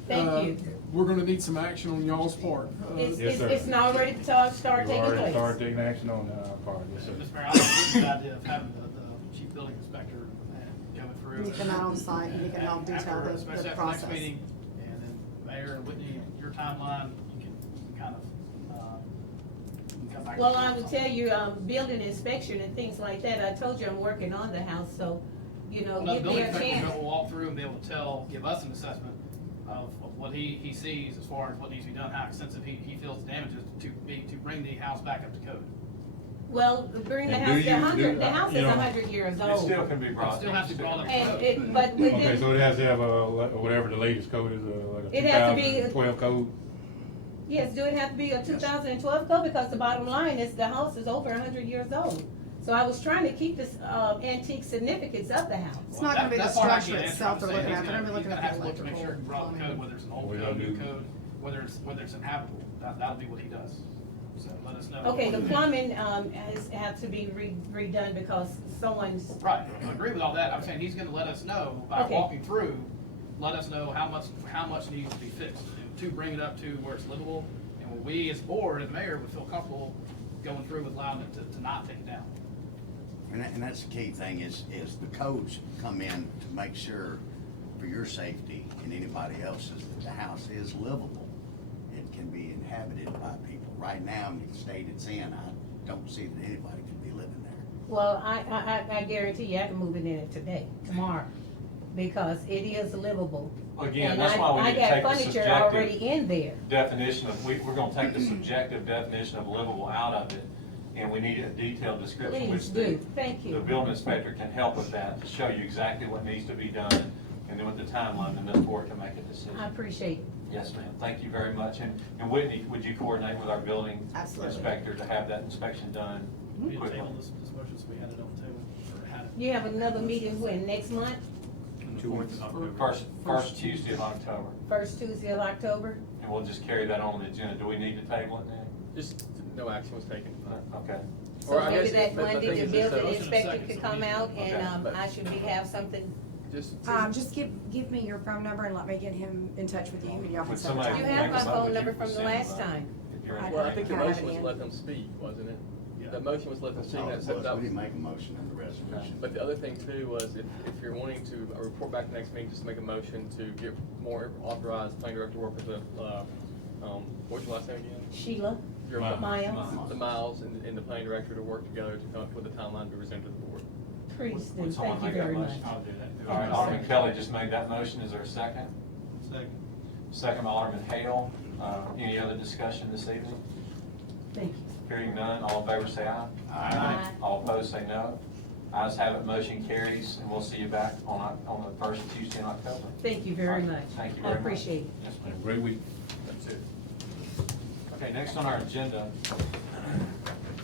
Thank you. We're gonna need some action on y'all's part. Yes, sir. It's not ready to start We've taking already place. started taking action on our part, yes, sir. Mr. Mayor, I like the idea of having the chief building inspector coming through. You can come out on site and you can help detail After, the especially after the process. next meeting, and then Mayor and Whitney, your timeline, you can kind of, we can come back. Well, I would tell you, building inspection and things like that, I told you I'm working on the house, so, you know, Well, the give me building a inspector chance. will walk through and be able to give us an assessment of what he sees as far as what needs to be done, how extensive he feels the damage is to bring the house back up to code. Well, bring the And house, do you- the house you is know, 100 years It old. still can be brought. Still has to be brought up. And it, but Okay, within, so it has to have whatever the latest code is, like a It has to be- 2012 code? yes, do it have to be a 2012 code? Because the bottom line is the house is over 100 years old. So I was trying to keep this, antique significance of the house. It's not gonna be the That part I structure can't answer. itself I'm they're saying looking he's at, they're gonna be he's looking at have the to look to make sure electrical. he brought the code, whether it's an old We code, don't new do- code, whether it's inhabitable, that'll be what he does. So let us know. Okay, the plumbing, has to be redone because someone's, Right, I agree with all that, I'm saying he's gonna let us know, by Okay. walking through, let us know how much needs to be fixed, to bring it up to where it's livable, and where we as board, as mayor, would feel comfortable going through with allowing it to not take it down. And that's the key thing is the codes come in to make sure for your safety and anybody else's that the house is livable. It can be inhabited by people. Right now, in the state it's in, I don't see that anybody could be living there. well, I guarantee you I can move it in it today, tomorrow, because it is livable. Again, And that's why we need to take I the got furniture subjective already in there. definition of, we're gonna take the subjective definition of livable out of it, and we need a detailed description, Please which do, thank the you. building inspector can help with that, to show you exactly what needs to be done, and then with the timeline, then this board can make a decision. I appreciate it. Yes, ma'am, thank you very much, and Whitney, would you coordinate with our building Absolutely. inspector to have that inspection done We quickly? table this motion, so we had it on the table, or had it. You have another meeting when, next month, First Tuesday of October, first Tuesday of October? and we'll just carry that on the agenda. Do we need to table it now? Just, no action was taken. Okay. So Or I maybe guess that the Monday, thing the is this, building motion and inspector second, could so come we need- out and, Okay. I should have something. Just, Just give me your phone number and let me get him in touch with you and y'all can Would set a somebody You time. have my Next time, phone would number you from the send last them? time. If you're I well, I think the I have motion it was in. let them speak, wasn't it? Yeah. The motion was let them That's speak, all it that said was. that We was. didn't make a motion on the resolution. But the other thing too was if you're wanting to report back to next meeting, just make a motion to get more authorized planning director to work with the, what's your last name again? Sheila, Your- Miles, The Miles and the planning director to work together to come up with a timeline to be presented to the board. Priest, Would and someone thank you make that very much. motion? I'll do that. All right, Alderman Kelly just made that motion. Is there a second? Second. Second by Alderman Hale. Any other discussion this evening? Thank you. Hearing none, all in favor say aye. Aye. All opposed say no. Ayes have it, motion carries, and we'll see you back on the first Tuesday in October. Thank you very much. Thank you I very much. appreciate it. Yes, Have ma'am. a great week. That's it. Okay, next on our agenda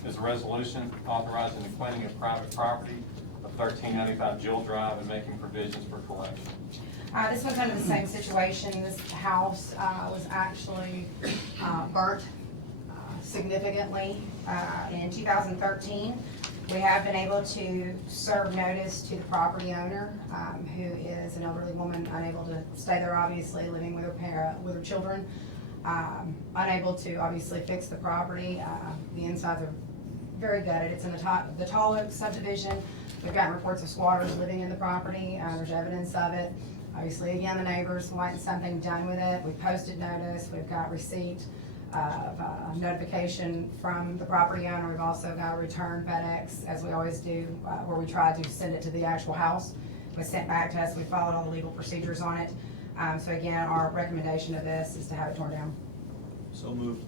is a resolution authorizing the cleaning of private property of 1395 Jewel Drive and making provisions for collection. This one's kind of the same situation. This house was actually burnt significantly in 2013. We have been able to serve notice to the property owner, who is an elderly woman, unable to stay there, obviously, living with her children, unable to obviously fix the property. The insides are very gutted. It's in the Tall Oak subdivision. We've gotten reports of squatters living in the property. There's evidence of it. Obviously, again, the neighbors wanting something done with it. We posted notice. We've got receipt of notification from the property owner. We've also got a return FedEx, as we always do, where we try to send it to the actual house. It was sent back to us. We followed all the legal procedures on it. So again, our recommendation of this is to have it torn down. So moved.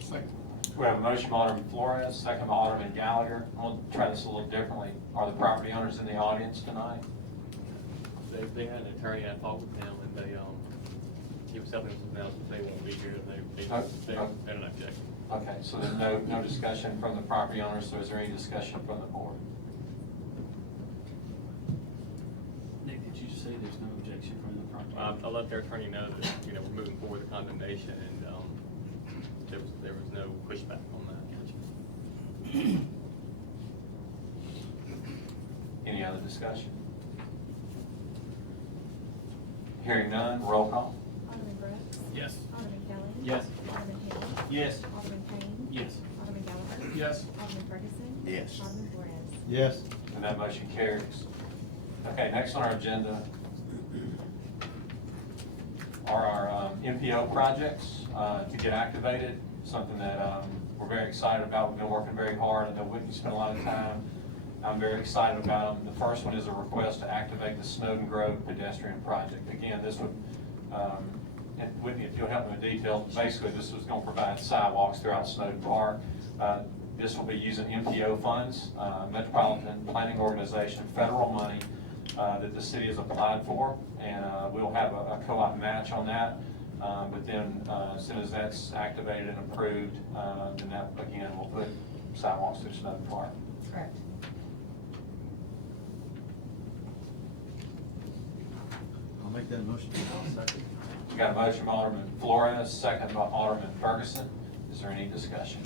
Second. We have a motion by Alderman Flores, second by Alderman Gallagher. I'm going to try this a little differently. Are the property owners in the audience tonight? They had an attorney, I talked with them, and he was telling them something else, but they won't be here, they don't object. Okay, so there's no discussion from the property owners, so is there any discussion from the board? Nick, did you just say there's no objection from the property? I let their attorney know that, we're moving forward with condemnation, and, there was no pushback on that. Any other discussion? Hearing none, roll call. Alderman Brooks. Yes. Alderman Kelly. Yes. Alderman Hill. Yes. Alderman Payne. Yes. Alderman Gallagher. Yes. Alderman Ferguson. Yes. Alderman Flores. Yes. And that motion carries. Okay, next on our agenda are our MPO projects. to get activated, something that we're very excited about. We've been working very hard. I know Whitney spent a lot of time. I'm very excited about them. The first one is a request to activate the Snowden Grove pedestrian project. Again, this would, and Whitney, if you'll help me with details, basically this was going to provide sidewalks throughout Snowden Park. This will be using MPO funds, Metropolitan Planning Organization, federal money that the city has applied for, and we'll have a co-op match on that. But then as soon as that's activated and approved, then that, again, will put sidewalks through Snowden Park. Correct. I'll make that motion. We got a motion by Alderman Flores, second by Alderman Ferguson. Is there any discussion?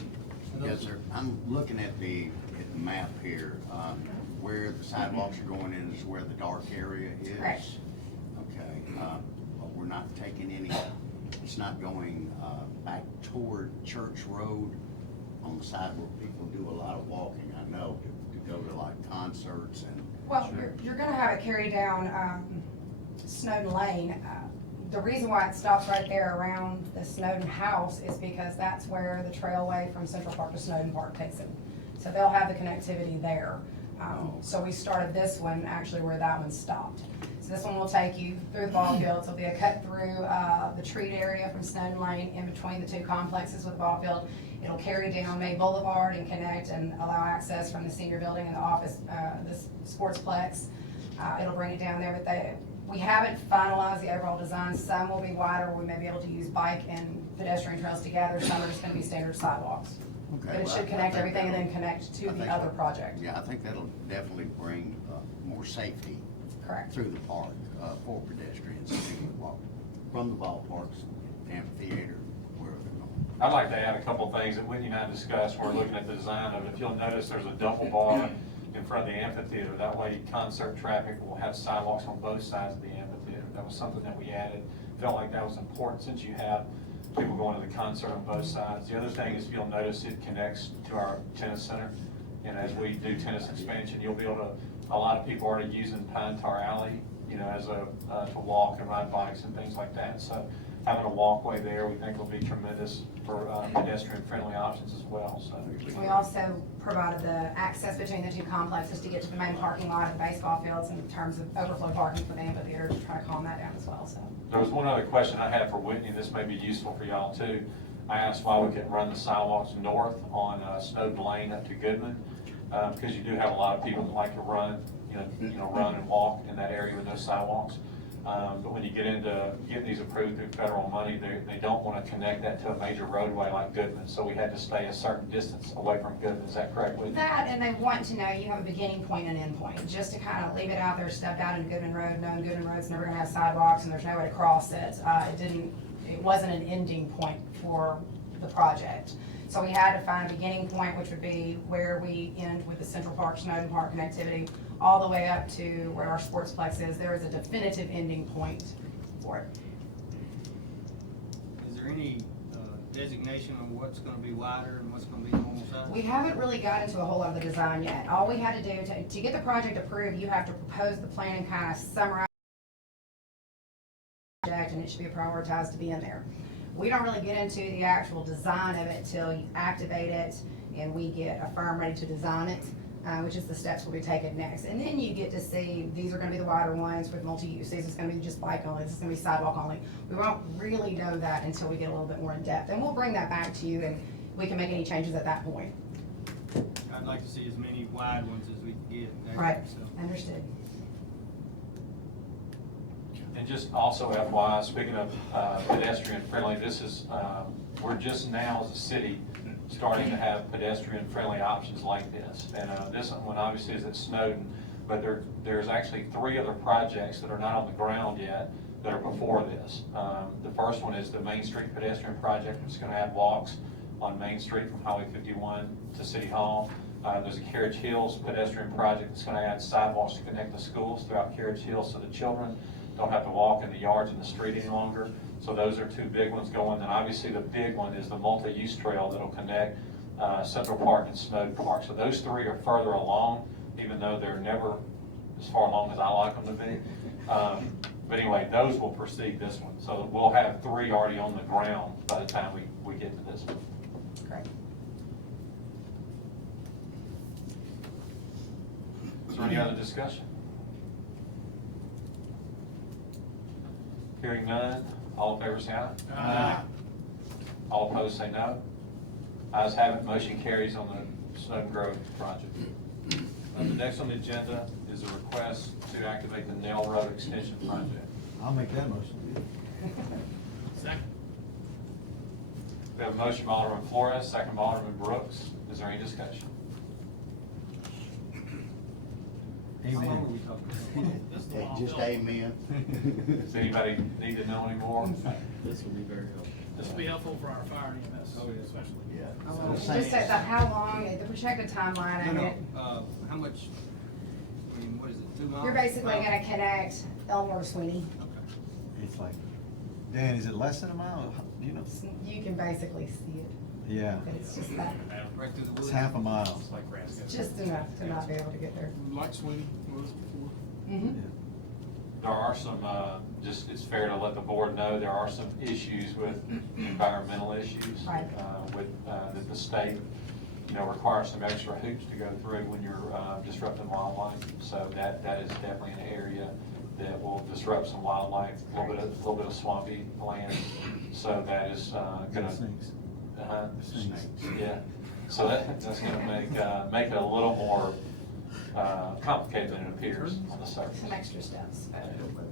Yes, sir. I'm looking at the map here. Where the sidewalks are going in is where the dark area is. Correct. Okay, but we're not taking any, it's not going back toward Church Road on the side where people do a lot of walking, I know, to go to like concerts and. Well, you're gonna have it carry down Snowden Lane. The reason why it stops right there around the Snowden house is because that's where the trailway from Central Park to Snowden Park takes it. So they'll have the connectivity there. So we started this one actually where that one stopped. So this one will take you through the ball fields. It'll be a cut through the treat area from Snowden Lane in between the two complexes with the ball field. It'll carry down May Boulevard and connect and allow access from the senior building and the office, the sportsplex. It'll bring it down there, but we haven't finalized the overall design. Some will be wider, we may be able to use bike and pedestrian trails together. Some are just gonna be standard sidewalks. Okay, But it well, should I connect think everything and then that'll- connect to I the think other so. project. Yeah, I think that'll definitely bring more safety Correct. through the park for pedestrians to walk from the ballparks, amphitheater, wherever they're going. I'd like to add a couple of things that Whitney and I discussed when we're looking at the design of it. If you'll notice, there's a double bar in front of the amphitheater. That way concert traffic will have sidewalks on both sides of the amphitheater. That was something that we added. Felt like that was important since you have people going to the concert on both sides. The other thing is, if you'll notice, it connects to our tennis center. And as we do tennis expansion, you'll be able to, a lot of people are already using Pine Tar Alley, you know, as a, to walk and ride bikes and things like that. So having a walkway there, we think will be tremendous for pedestrian-friendly options as well, so. We also provided the access between the two complexes to get to the main parking lot of the baseball fields in terms of overflow parking for the amphitheater, to try to calm that down as well, so. There was one other question I had for Whitney, this may be useful for y'all too. I asked why we couldn't run the sidewalks north on Snowden Lane up to Goodman, because you do have a lot of people that like to run, run and walk in that area with no sidewalks. But when you get into getting these approved through federal money, they don't want to connect that to a major roadway like Goodman, so we had to stay a certain distance away from Goodman. Is that correct, Whitney? That, and they want to know you have a beginning point and end point, just to kind of leave it out there, stepped out into Goodman Road, knowing Goodman Road's never gonna have sidewalks and there's no way to cross it. It wasn't an ending point for the project. So we had to find a beginning point, which would be where we end with the Central Park, Snowden Park connectivity, all the way up to where our sportsplex is. There is a definitive ending point for it. Is there any designation on what's gonna be wider and what's gonna be normal size? We haven't really got into a whole lot of the design yet. All we had to do to get the project approved, you have to propose the plan and kind of summarize the project, and it should be prioritized to be in there. We don't really get into the actual design of it till you activate it and we get a firm ready to design it, which is the steps we'll be taking next. And then you get to see, these are gonna be the wider ones with multi-use, these is gonna be just bike only, this is gonna be sidewalk only. We won't really know that until we get a little bit more in depth. And we'll bring that back to you and we can make any changes at that point. I'd like to see as many wide ones as we can get there. Right, So. understood. And just also FYI, speaking of pedestrian friendly, this is, we're just now as a city starting to have pedestrian friendly options like this. And this one obviously is at Snowden, but there's actually 3 other projects that are not on the ground yet that are before this. The first one is the Main Street pedestrian project, which is going to add walks on Main Street from Highway 51 to City Hall. There's a Carriage Hills pedestrian project that's going to add sidewalks to connect the schools throughout Carriage Hills so the children don't have to walk in the yards in the street any longer. So those are 2 big ones going. And obviously the big one is the multi-use trail that'll connect Central Park and Snowden Park. So those 3 are further along, even though they're never as far along as I like them to be. But anyway, those will precede this one. So we'll have 3 already on the ground by the time we get to this one. Great. Is there any other discussion? Hearing none, all in favor say aye. Aye. All opposed say no. Ayes have it, motion carries on the Snowden Grove project. The next on the agenda is a request to activate the Nail Road Extension project. I'll make that motion. Second. We have a motion by Alderman Flores, second by Alderman Brooks. Is there any discussion? Amen. This is the long Just bill. amen. Does anybody need to know any more? This will be very helpful. This will be helpful for our fire and EMS, especially. Yeah. Just at how long, the projected timeline, I mean, How much, I mean, what is it, 2 miles? you're basically gonna connect Elmore to Sweeney. Okay. It's like, Dan, is it less than a mile? Do you know? You can basically see it, Yeah, but it's just that, Right through the it's woods? half a mile. It's like grass. just enough to not be able to get there. Like Sweeney was before. Mhm. There are some, just, it's fair to let the board know, there are some issues with environmental issues. Right. That the state, requires some extra hoops to go through when you're disrupting wildlife. So that is definitely an area that will disrupt some wildlife, a little bit of swampy land. So that is gonna. Snakes. Snakes, yeah. So that's gonna make it a little more complicated than it appears on the surface. Some extra steps, but.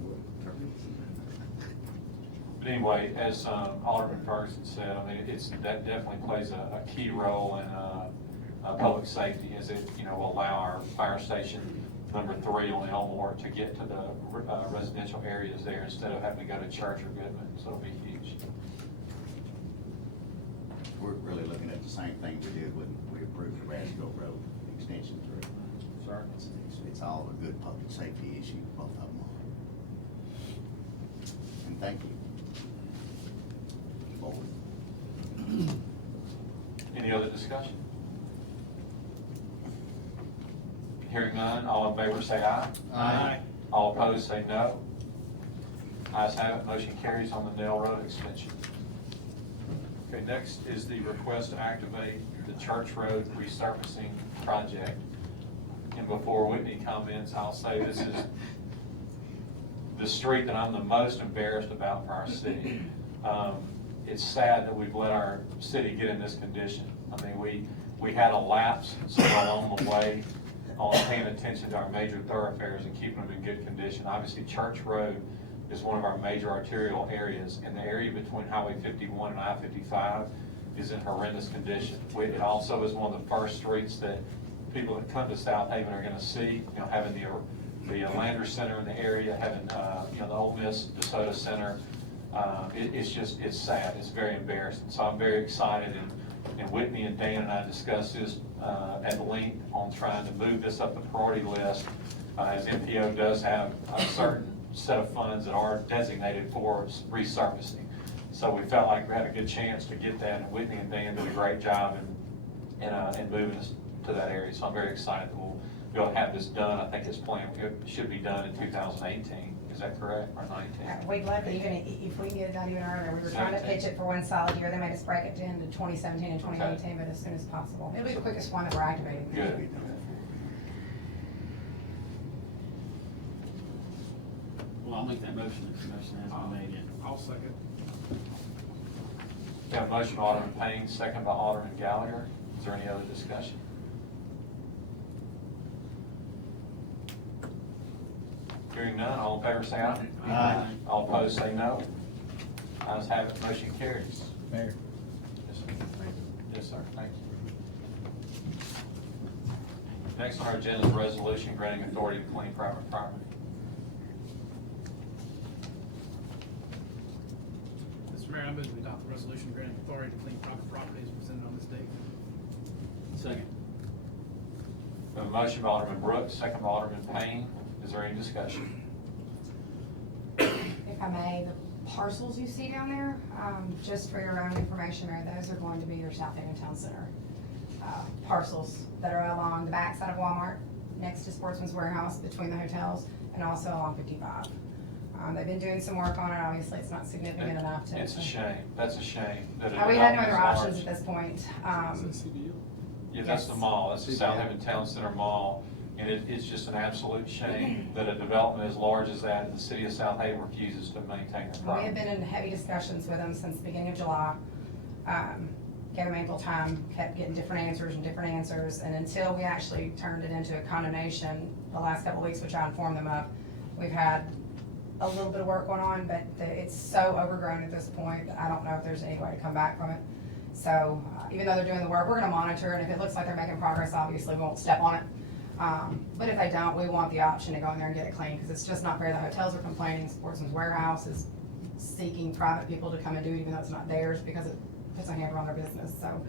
But anyway, as Alderman Ferguson said, I mean, that definitely plays a key role in public safety, as it, will allow our fire station number 3 on Elmore to get to the residential areas there instead of having to go to Church or Goodman, so it'll be huge. We're really looking at the same thing we did when we approved the Rasco Road extension through. Sir? It's all a good public safety issue, both of them are. And thank you. Board. Any other discussion? Hearing none, all in favor say aye. Aye. All opposed say no. Ayes have it, motion carries on the Nail Road extension. Okay, next is the request to activate the Church Road resurfacing project. And before Whitney comments, I'll say this is the street that I'm the most embarrassed about for our city. It's sad that we've let our city get in this condition. I mean, we had a lapse somewhere along the way on paying attention to our major thoroughfares and keeping them in good condition. Obviously, Church Road is one of our major arterial areas, and the area between Highway 51 and I-55 is in horrendous condition. It also is one of the first streets that people that come to Southaven are gonna see, having the Landers Center in the area, having, the Ole Miss DeSoto Center. It's sad, it's very embarrassing. So I'm very excited, and Whitney and Dan and I discussed this at length on trying to move this up the priority list, as MPO does have a certain set of funds that are designated for resurfacing. So we felt like we had a good chance to get that, and Whitney and Dan did a great job in moving us to that area. So I'm very excited that we'll be able to have this done. I think it's planned, it should be done in 2018. Is that correct, or 19? We'd love to, even if we can get it done even earlier. We were trying to pitch it for one solid year. They made us break it into 2017 and 2018, but as soon as possible. It'll be the quickest one that we're activating. Good. Well, I'll make that motion if the motion has been made yet. I'll second. We have a motion by Alderman Payne, second by Alderman Gallagher. Is there any other discussion? Hearing none, all in favor say aye. Aye. All opposed say no. Ayes have it, motion carries. Mayor. Yes, sir. Yes, sir, thank you. Next on our agenda is a resolution granting authority to clean private property. Mr. Mayor, I move we adopt the resolution granting authority to clean private properties presented on this date. Second. We have a motion by Alderman Brooks, second by Alderman Payne. Is there any discussion? If I may, the parcels you see down there, just for your own information, those are going to be your Southaven Town Center parcels that are along the backside of Walmart, next to Sportsman's Warehouse, between the hotels, and also along 55. They've been doing some work on it, obviously it's not significant enough to. It's a shame, that's a shame. that a We had no development other as large- options at this point. Is that CDU? Yeah, that's the Yes. mall, that's the Southaven Town Center Mall, and it's just an absolute shame that a development as large as that in the city of Southaven refuses to maintain their We have property. been in heavy discussions with them since the beginning of July. Gave them ample time, kept getting different answers, and until we actually turned it into a condemnation the last couple of weeks, which I informed them of, we've had a little bit of work going on, but it's so overgrown at this point that I don't know if there's any way to come back from it. So even though they're doing the work, we're gonna monitor, and if it looks like they're making progress, obviously we won't step on it. But if they don't, we want the option to go in there and get it clean, because it's just not fair. The hotels are complaining, Sportsman's Warehouse is seeking private people to come and do it, even though it's not theirs, because it puts a hamper on their business, so.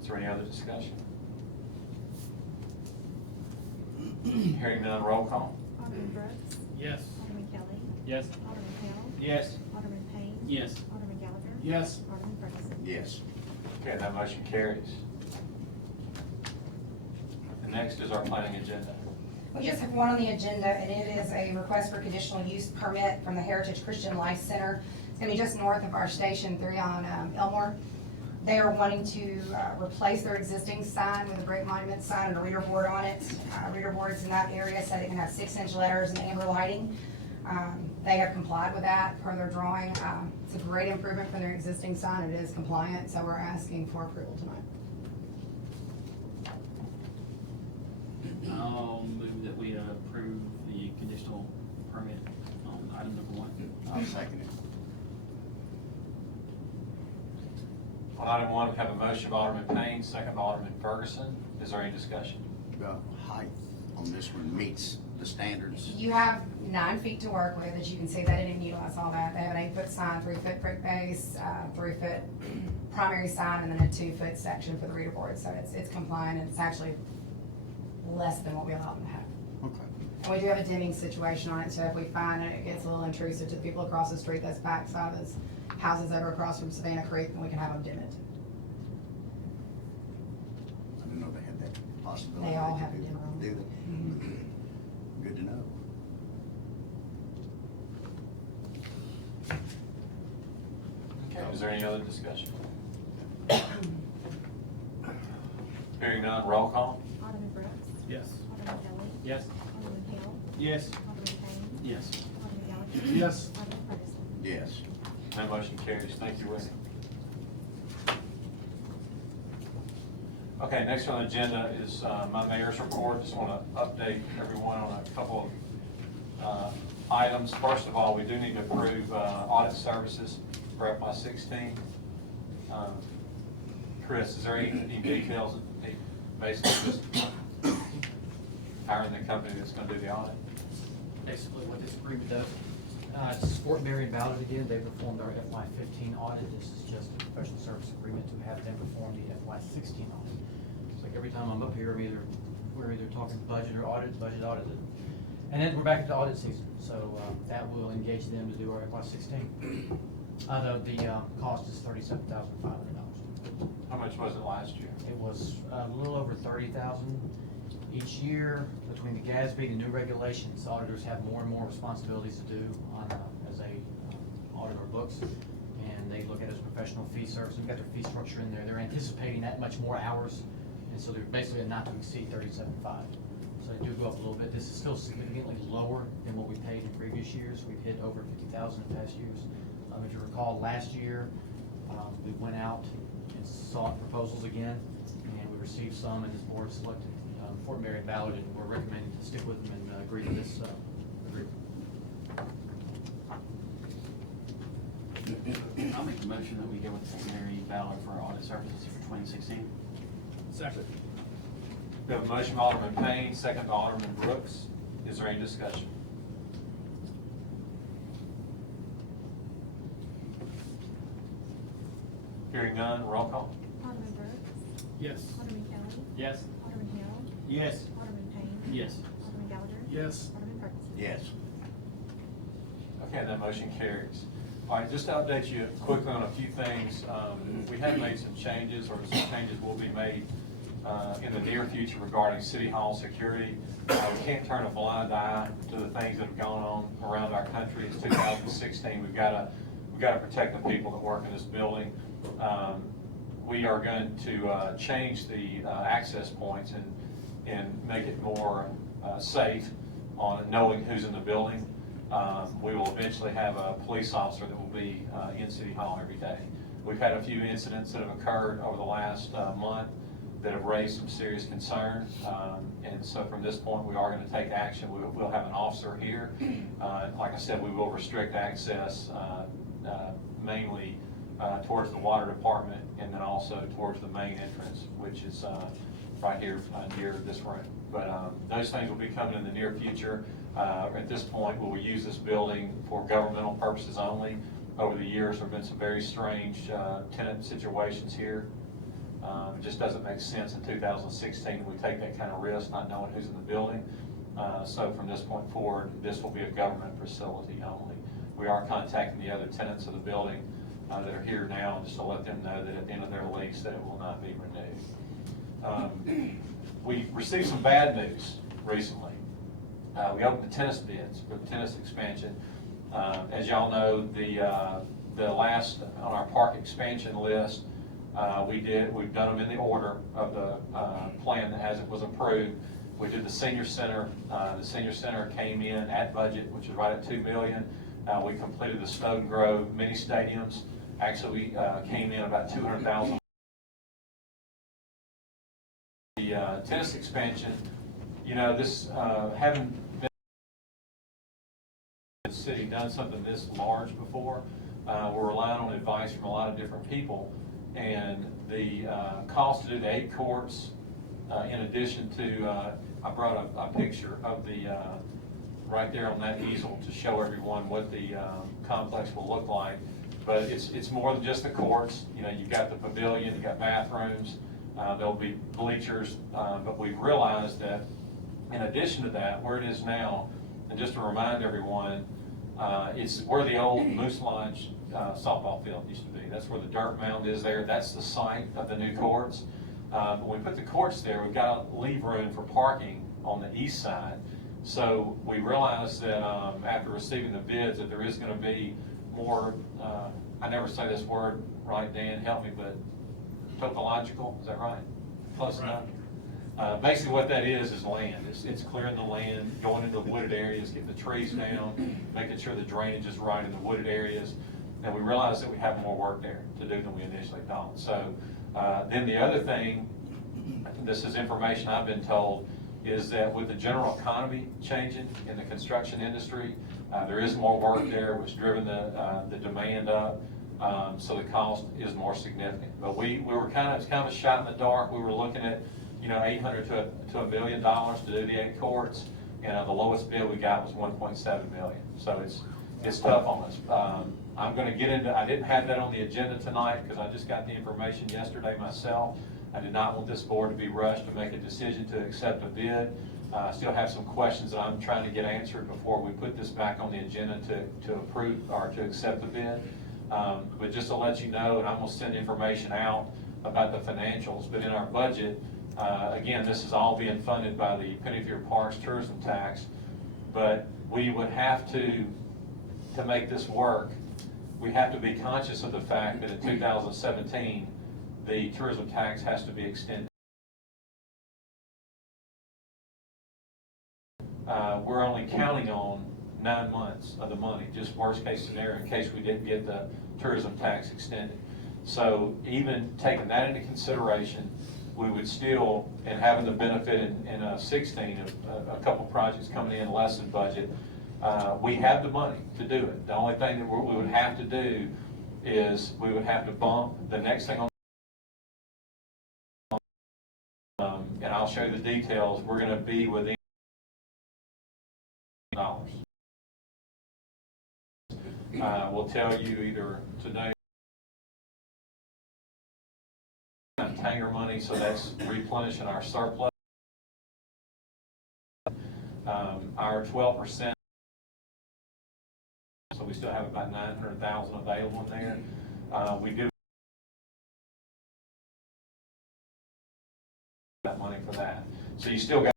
Is there any other discussion? Hearing none, roll call. Alderman Brooks. Yes. Alderman Kelly. Yes. Alderman Hale. Yes. Alderman Payne. Yes. Alderman Gallagher. Yes. Alderman Ferguson. Yes. Okay, that motion carries. The next is our planning agenda. We just have one on the agenda, and it is a request for conditional use permit from the Heritage Christian Life Center. It's gonna be just north of our Station 3 on Elmore. They are wanting to replace their existing sign with a Great Monument sign and a reader board on it. Reader boards in that area said it can have 6-inch letters and amber lighting. They have complied with that per their drawing. It's a great improvement from their existing sign. It is compliant, so we're asking for approval tonight. I'll move that we approve the conditional permit on item number 1. I'll second it. On item 1, we have a motion of Alderman Payne, second by Alderman Ferguson. Is there any discussion? The height on this one meets the standards. You have 9 feet to work with. As you can see, they didn't utilize all that. They have an 8-foot sign, 3-foot brick base, 3-foot primary sign, and then a 2-foot section for the reader board. So it's compliant, and it's actually less than what we allow them to have. Okay. And we do have a dimming situation on it, so if we find that it gets a little intrusive to the people across the street, that's backside of those houses over across from Savannah Creek, and we can have them dim it. I didn't know they had that possibility. They all could have a do- dimmer on. Do they? Good to know. Okay, is there any other discussion? Hearing none, roll call. Alderman Brooks. Yes. Alderman Kelly. Yes. Alderman Hale. Yes. Alderman Payne. Yes. Alderman Gallagher. Yes. Alderman Ferguson. Yes. That motion carries. Thank you, Rick. Okay, next on the agenda is my mayor's report. Just want to update everyone on a couple of items. First of all, we do need to approve audit services for FY16. Chris, is there any details? Basically just hiring the company that's going to do the audit? Basically what this agreement does, it's Fort Marion Ballot again, they performed our FY15 audit, this is just a professional service agreement to have them perform the FY16 audit. It's like every time I'm up here, we're either talking budget or audit, and then we're back at the audit season, so that will engage them to do our FY16. The cost is $37,500. How much was it last year? It was a little over 30,000. Each year, between the GASB and new regulations, auditors have more and more responsibilities to do on, as a auditor books. And they look at it as professional fee service. We've got their fee structure in there. They're anticipating that much more hours. And so they're basically not to exceed 37.5. So they do go up a little bit. This is still significantly lower than what we paid in previous years. We've hit over 50,000 in past years. If you recall, last year, we went out and sought proposals again, and we received some, and this board selected Fort Marion Ballot, and we're recommending to stick with them and agree to this agreement. I'll make the motion that we go with Fort Marion Ballot for audit services for 2016. Second. We have a motion by Alderman Payne, second by Alderman Brooks. Is there any discussion? Hearing none, roll call. Alderman Brooks. Yes. Alderman Kelly. Yes. Alderman Hale. Yes. Alderman Payne. Yes. Alderman Gallagher. Yes. Alderman Ferguson. Yes. Okay, that motion carries. All right, just to update you quickly on a few things. We have made some changes, or some changes will be made in the near future regarding City Hall security. We can't turn a blind eye to the things that have gone on around our country. It's 2016. We've got to protect the people that work in this building. We are going to change the access points and make it more safe on knowing who's in the building. We will eventually have a police officer that will be in City Hall every day. We've had a few incidents that have occurred over the last month that have raised some serious concern. And so from this point, we are going to take action. We'll have an officer here. Like I said, we will restrict access mainly towards the water department and then also towards the main entrance, which is right here near this room. But those things will be coming in the near future. At this point, we will use this building for governmental purposes only. Over the years, there have been some very strange tenant situations here. It just doesn't make sense in 2016 we take that kind of risk not knowing who's in the building. So from this point forward, this will be a government facility only. We are contacting the other tenants of the building that are here now just to let them know that at the end of their lease that it will not be renewed. We received some bad news recently. We opened the tennis bids for the tennis expansion. As y'all know, the last on our park expansion list, we've done them in the order of the plan as it was approved. We did the senior center. The senior center came in at budget, which is right at $2 million. We completed the Snowden Grove mini stadiums. Actually, we came in about $200,000. The tennis expansion, you know, this having been in the city done something this large before, we're relying on advice from a lot of different people. And the cost to do the 8 courts, in addition to, I brought a picture of the, right there on that easel to show everyone what the complex will look like. But it's more than just the courts. You know, you've got the pavilion, you've got bathrooms, there'll be bleachers, but we've realized that in addition to that, where it is now, and just to remind everyone, it's where the old Moose Lodge softball field used to be. That's where the dirt mound is there. That's the site of the new courts. When we put the courts there, we've got to leave room for parking on the east side. So we realized that after receiving the bids that there is going to be more, I never say this word right, Dan, help me, but topological, is that right? Close enough. Basically what that is land. It's clearing the land, going into the wooded areas, getting the trees down, making sure the drainage is right in the wooded areas. And we realized that we have more work there to do than we initially thought. So then the other thing, this is information I've been told, is that with the general economy changing in the construction industry, there is more work there, which driven the demand up. So the cost is more significant. But we were kind of shot in the dark. We were looking at, you know, $800 to $1 million to do the 8 courts, and the lowest bid we got was $1.7 million. So it's tough on us. I'm going to get into, I didn't have that on the agenda tonight because I just got the information yesterday myself. I did not want this board to be rushed to make a decision to accept a bid. I still have some questions that I'm trying to get answered before we put this back on the agenda to approve or to accept the bid. But just to let you know, and I'm going to send information out about the financials, but in our budget, again, this is all being funded by the Pennyfield Parks tourism tax, but we would have to make this work, we have to be conscious of the fact that in 2017, the tourism tax has to be extended. We're only counting on 9 months of the money, just worst case scenario in case we didn't get the tourism tax extended. So even taking that into consideration, we would still, and having the benefit in 16 of a couple projects coming in less than budget, we have the money to do it. The only thing that we would have to do is we would have to bump the next thing on, and I'll show you the details. We're going to be within dollars. We'll tell you either today Tanger money, so that's replenishing our surplus. Our 12%, so we still have about $900,000 available in there. We do that money for that. So you still got.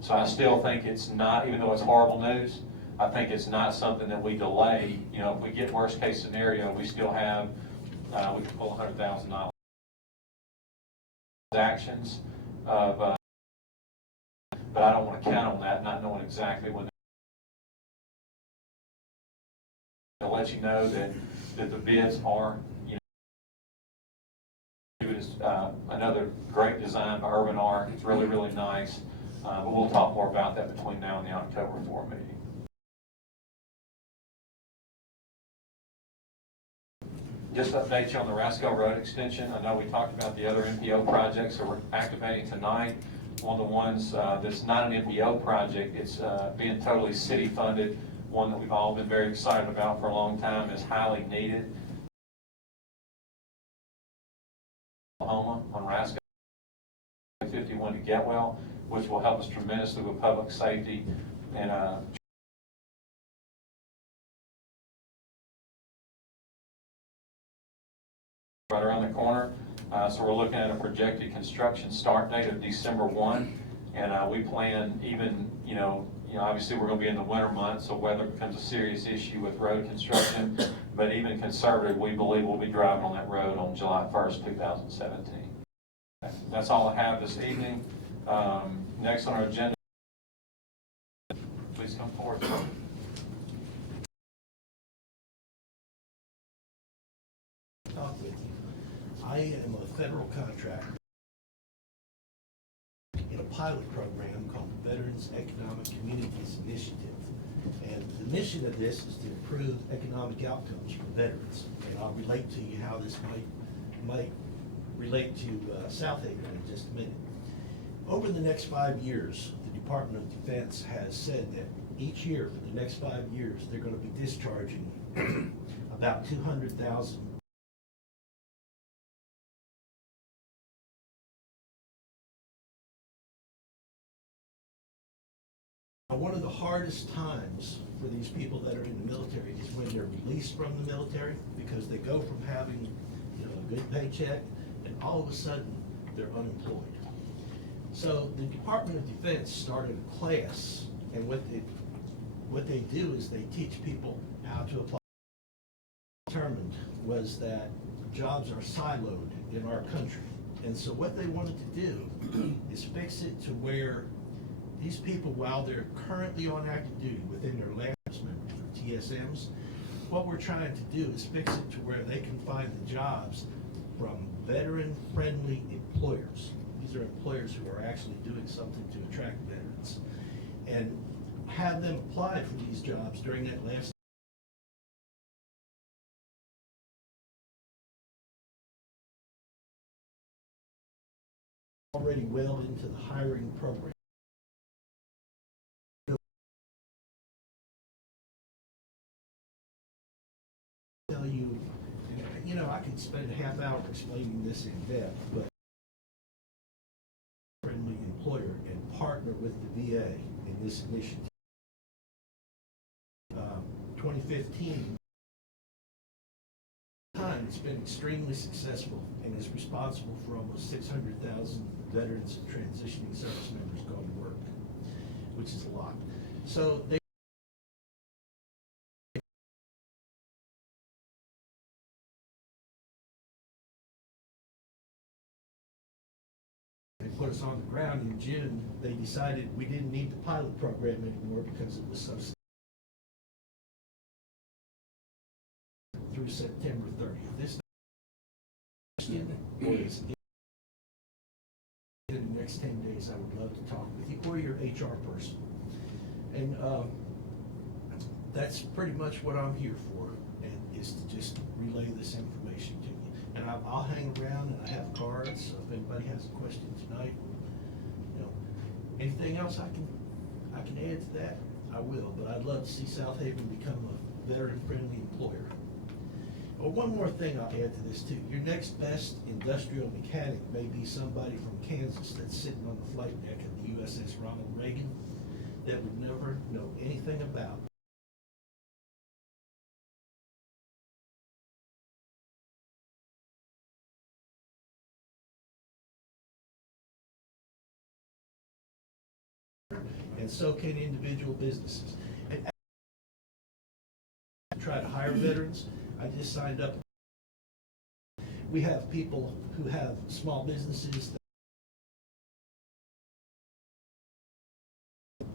So I still think it's not, even though it's horrible news, I think it's not something that we delay. You know, if we get worst case scenario, we still have, we can pull $100,000 actions of, but I don't want to count on that, not knowing exactly when. To let you know that the bids are, you know, it is another great design by Urban Art. It's really, really nice. But we'll talk more about that between now and the October 4 meeting. Just to update you on the Rascal Road extension. I know we talked about the other MPO projects that we're activating tonight. One of the ones that's not an MPO project, it's being totally city funded. One that we've all been very excited about for a long time, is highly needed. Oklahoma on Rascal 51 to Getwell, which will help us tremendously with public safety and right around the corner. So we're looking at a projected construction start date of December 1, and we plan even, you know, obviously we're going to be in the winter months, so weather becomes a serious issue with road construction. But even conservative, we believe we'll be driving on that road on July 1st, 2017. That's all I have this evening. Next on our agenda, please come forward. Talk with you. I am a federal contractor in a pilot program called the Veterans Economic Communities Initiative. And the mission of this is to improve economic outcomes for veterans. And I'll relate to you how this might relate to Southaven in just a minute. Over the next 5 years, the Department of Defense has said that each year for the next 5 years, they're going to be discharging about 200,000 One of the hardest times for these people that are in the military is when they're released from the military, because they go from having, you know, a good paycheck and all of a sudden they're unemployed. So the Department of Defense started a class, and what they do is they teach people how to apply. Determined was that jobs are siloed in our country, and so what they wanted to do is fix it to where these people, while they're currently on active duty within their land members or TSMs, what we're trying to do is fix it to where they can find the jobs from veteran-friendly employers. These are employers who are actually doing something to attract veterans, and have them apply for these jobs during that last already well into the hiring program. Tell you, you know, I could spend a half hour explaining this in depth, but friendly employer and partner with the VA in this initiative. 2015 time, it's been extremely successful and is responsible for almost 600,000 veterans and transitioning service members going to work, which is a lot. So they put us on the ground in June. They decided we didn't need the pilot program anymore because it was subsidized through September 30th. This in the next 10 days, I would love to talk with you or your HR person. And that's pretty much what I'm here for, and is to just relay this information to you. And I'll hang around, and I have cards, so if anybody has a question tonight, you know, anything else I can add to that, I will. But I'd love to see Southaven become a veteran-friendly employer. Well, one more thing I'll add to this too. Your next best industrial mechanic may be somebody from Kansas that's sitting on the flight deck of the USS Ronald Reagan that would never know anything about and so can individual businesses. And try to hire veterans. I just signed up. We have people who have small businesses. Yes,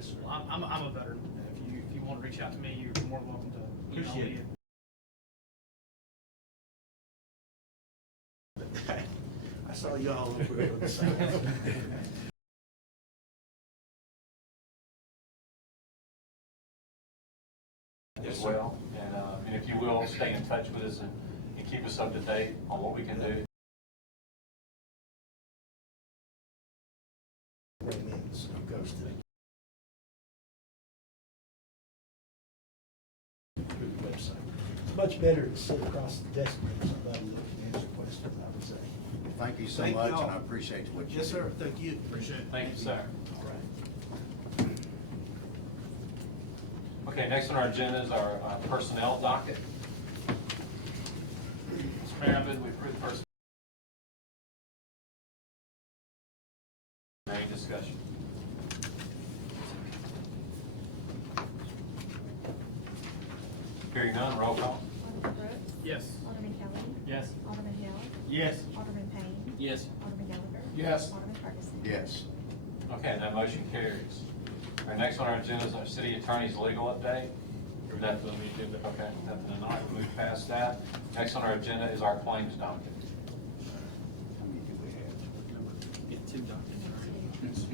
sir. Well, I'm a veteran. If you want to reach out to me, you're more than welcome to email Appreciate me. it. I saw y'all over on the side. As well, and if you will, stay in touch with us and keep us up to date on what we can do. Means goes to through the website. It's much better to sit across the desk from somebody that can answer questions, I would say. Thank you so Thank much, y'all. and I appreciate what you do. Yes, sir. Thank you. Appreciate it. Thank you, sir. All right. Okay, next on our agenda is our personnel docket. Mr. Mayor, I move we approve the personnel. Any discussion? Hearing none, roll call. Alderman Brooks. Yes. Alderman Kelly. Yes. Alderman Hill. Yes. Alderman Payne. Yes. Alderman Gallagher. Yes. Alderman Ferguson. Yes. Okay, that motion carries. Our next on our agenda is our city attorney's legal update. Nothing on the agenda. Okay, nothing tonight. We'll move past that. Next on our agenda is our claims docket. How many do we have? Get two documents.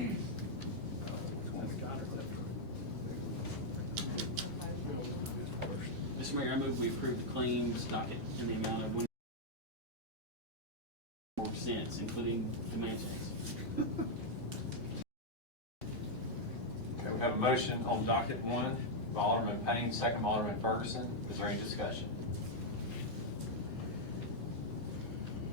Mr. Mayor, I move we approve the claims docket in the amount of $1.04, including demand checks. Okay, we have a motion on docket one by Alderman Payne, second by Alderman Ferguson. Is there any discussion?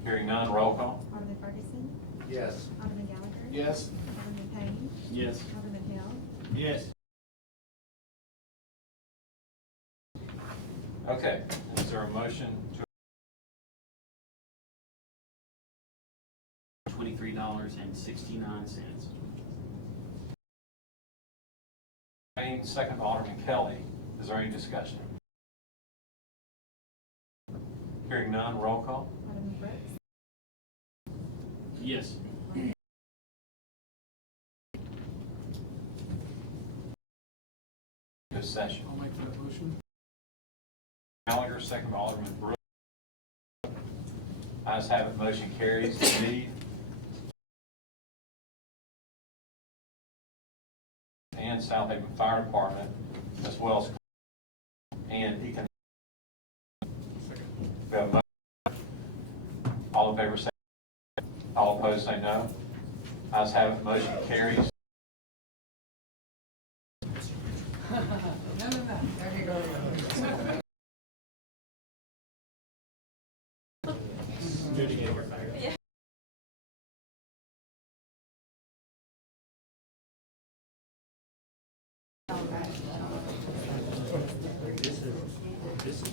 Hearing none, roll call. Alderman Ferguson. Yes. Alderman Gallagher. Yes. Alderman Payne. Yes. Alderman Hill. Yes. Okay, is there a motion to $23.69. Payne, second by Alderman Kelly? Is there any discussion? Hearing none, roll call. Alderman Brooks. Yes. This session. I'll make that motion. Gallagher, second by Alderman Brooks. Ayes have it, motion carries. Need and Southaven Fire Department, as well as and Economic. We have a motion. All in favor say aye. All opposed say no. Ayes have it, motion carries. There you go. This is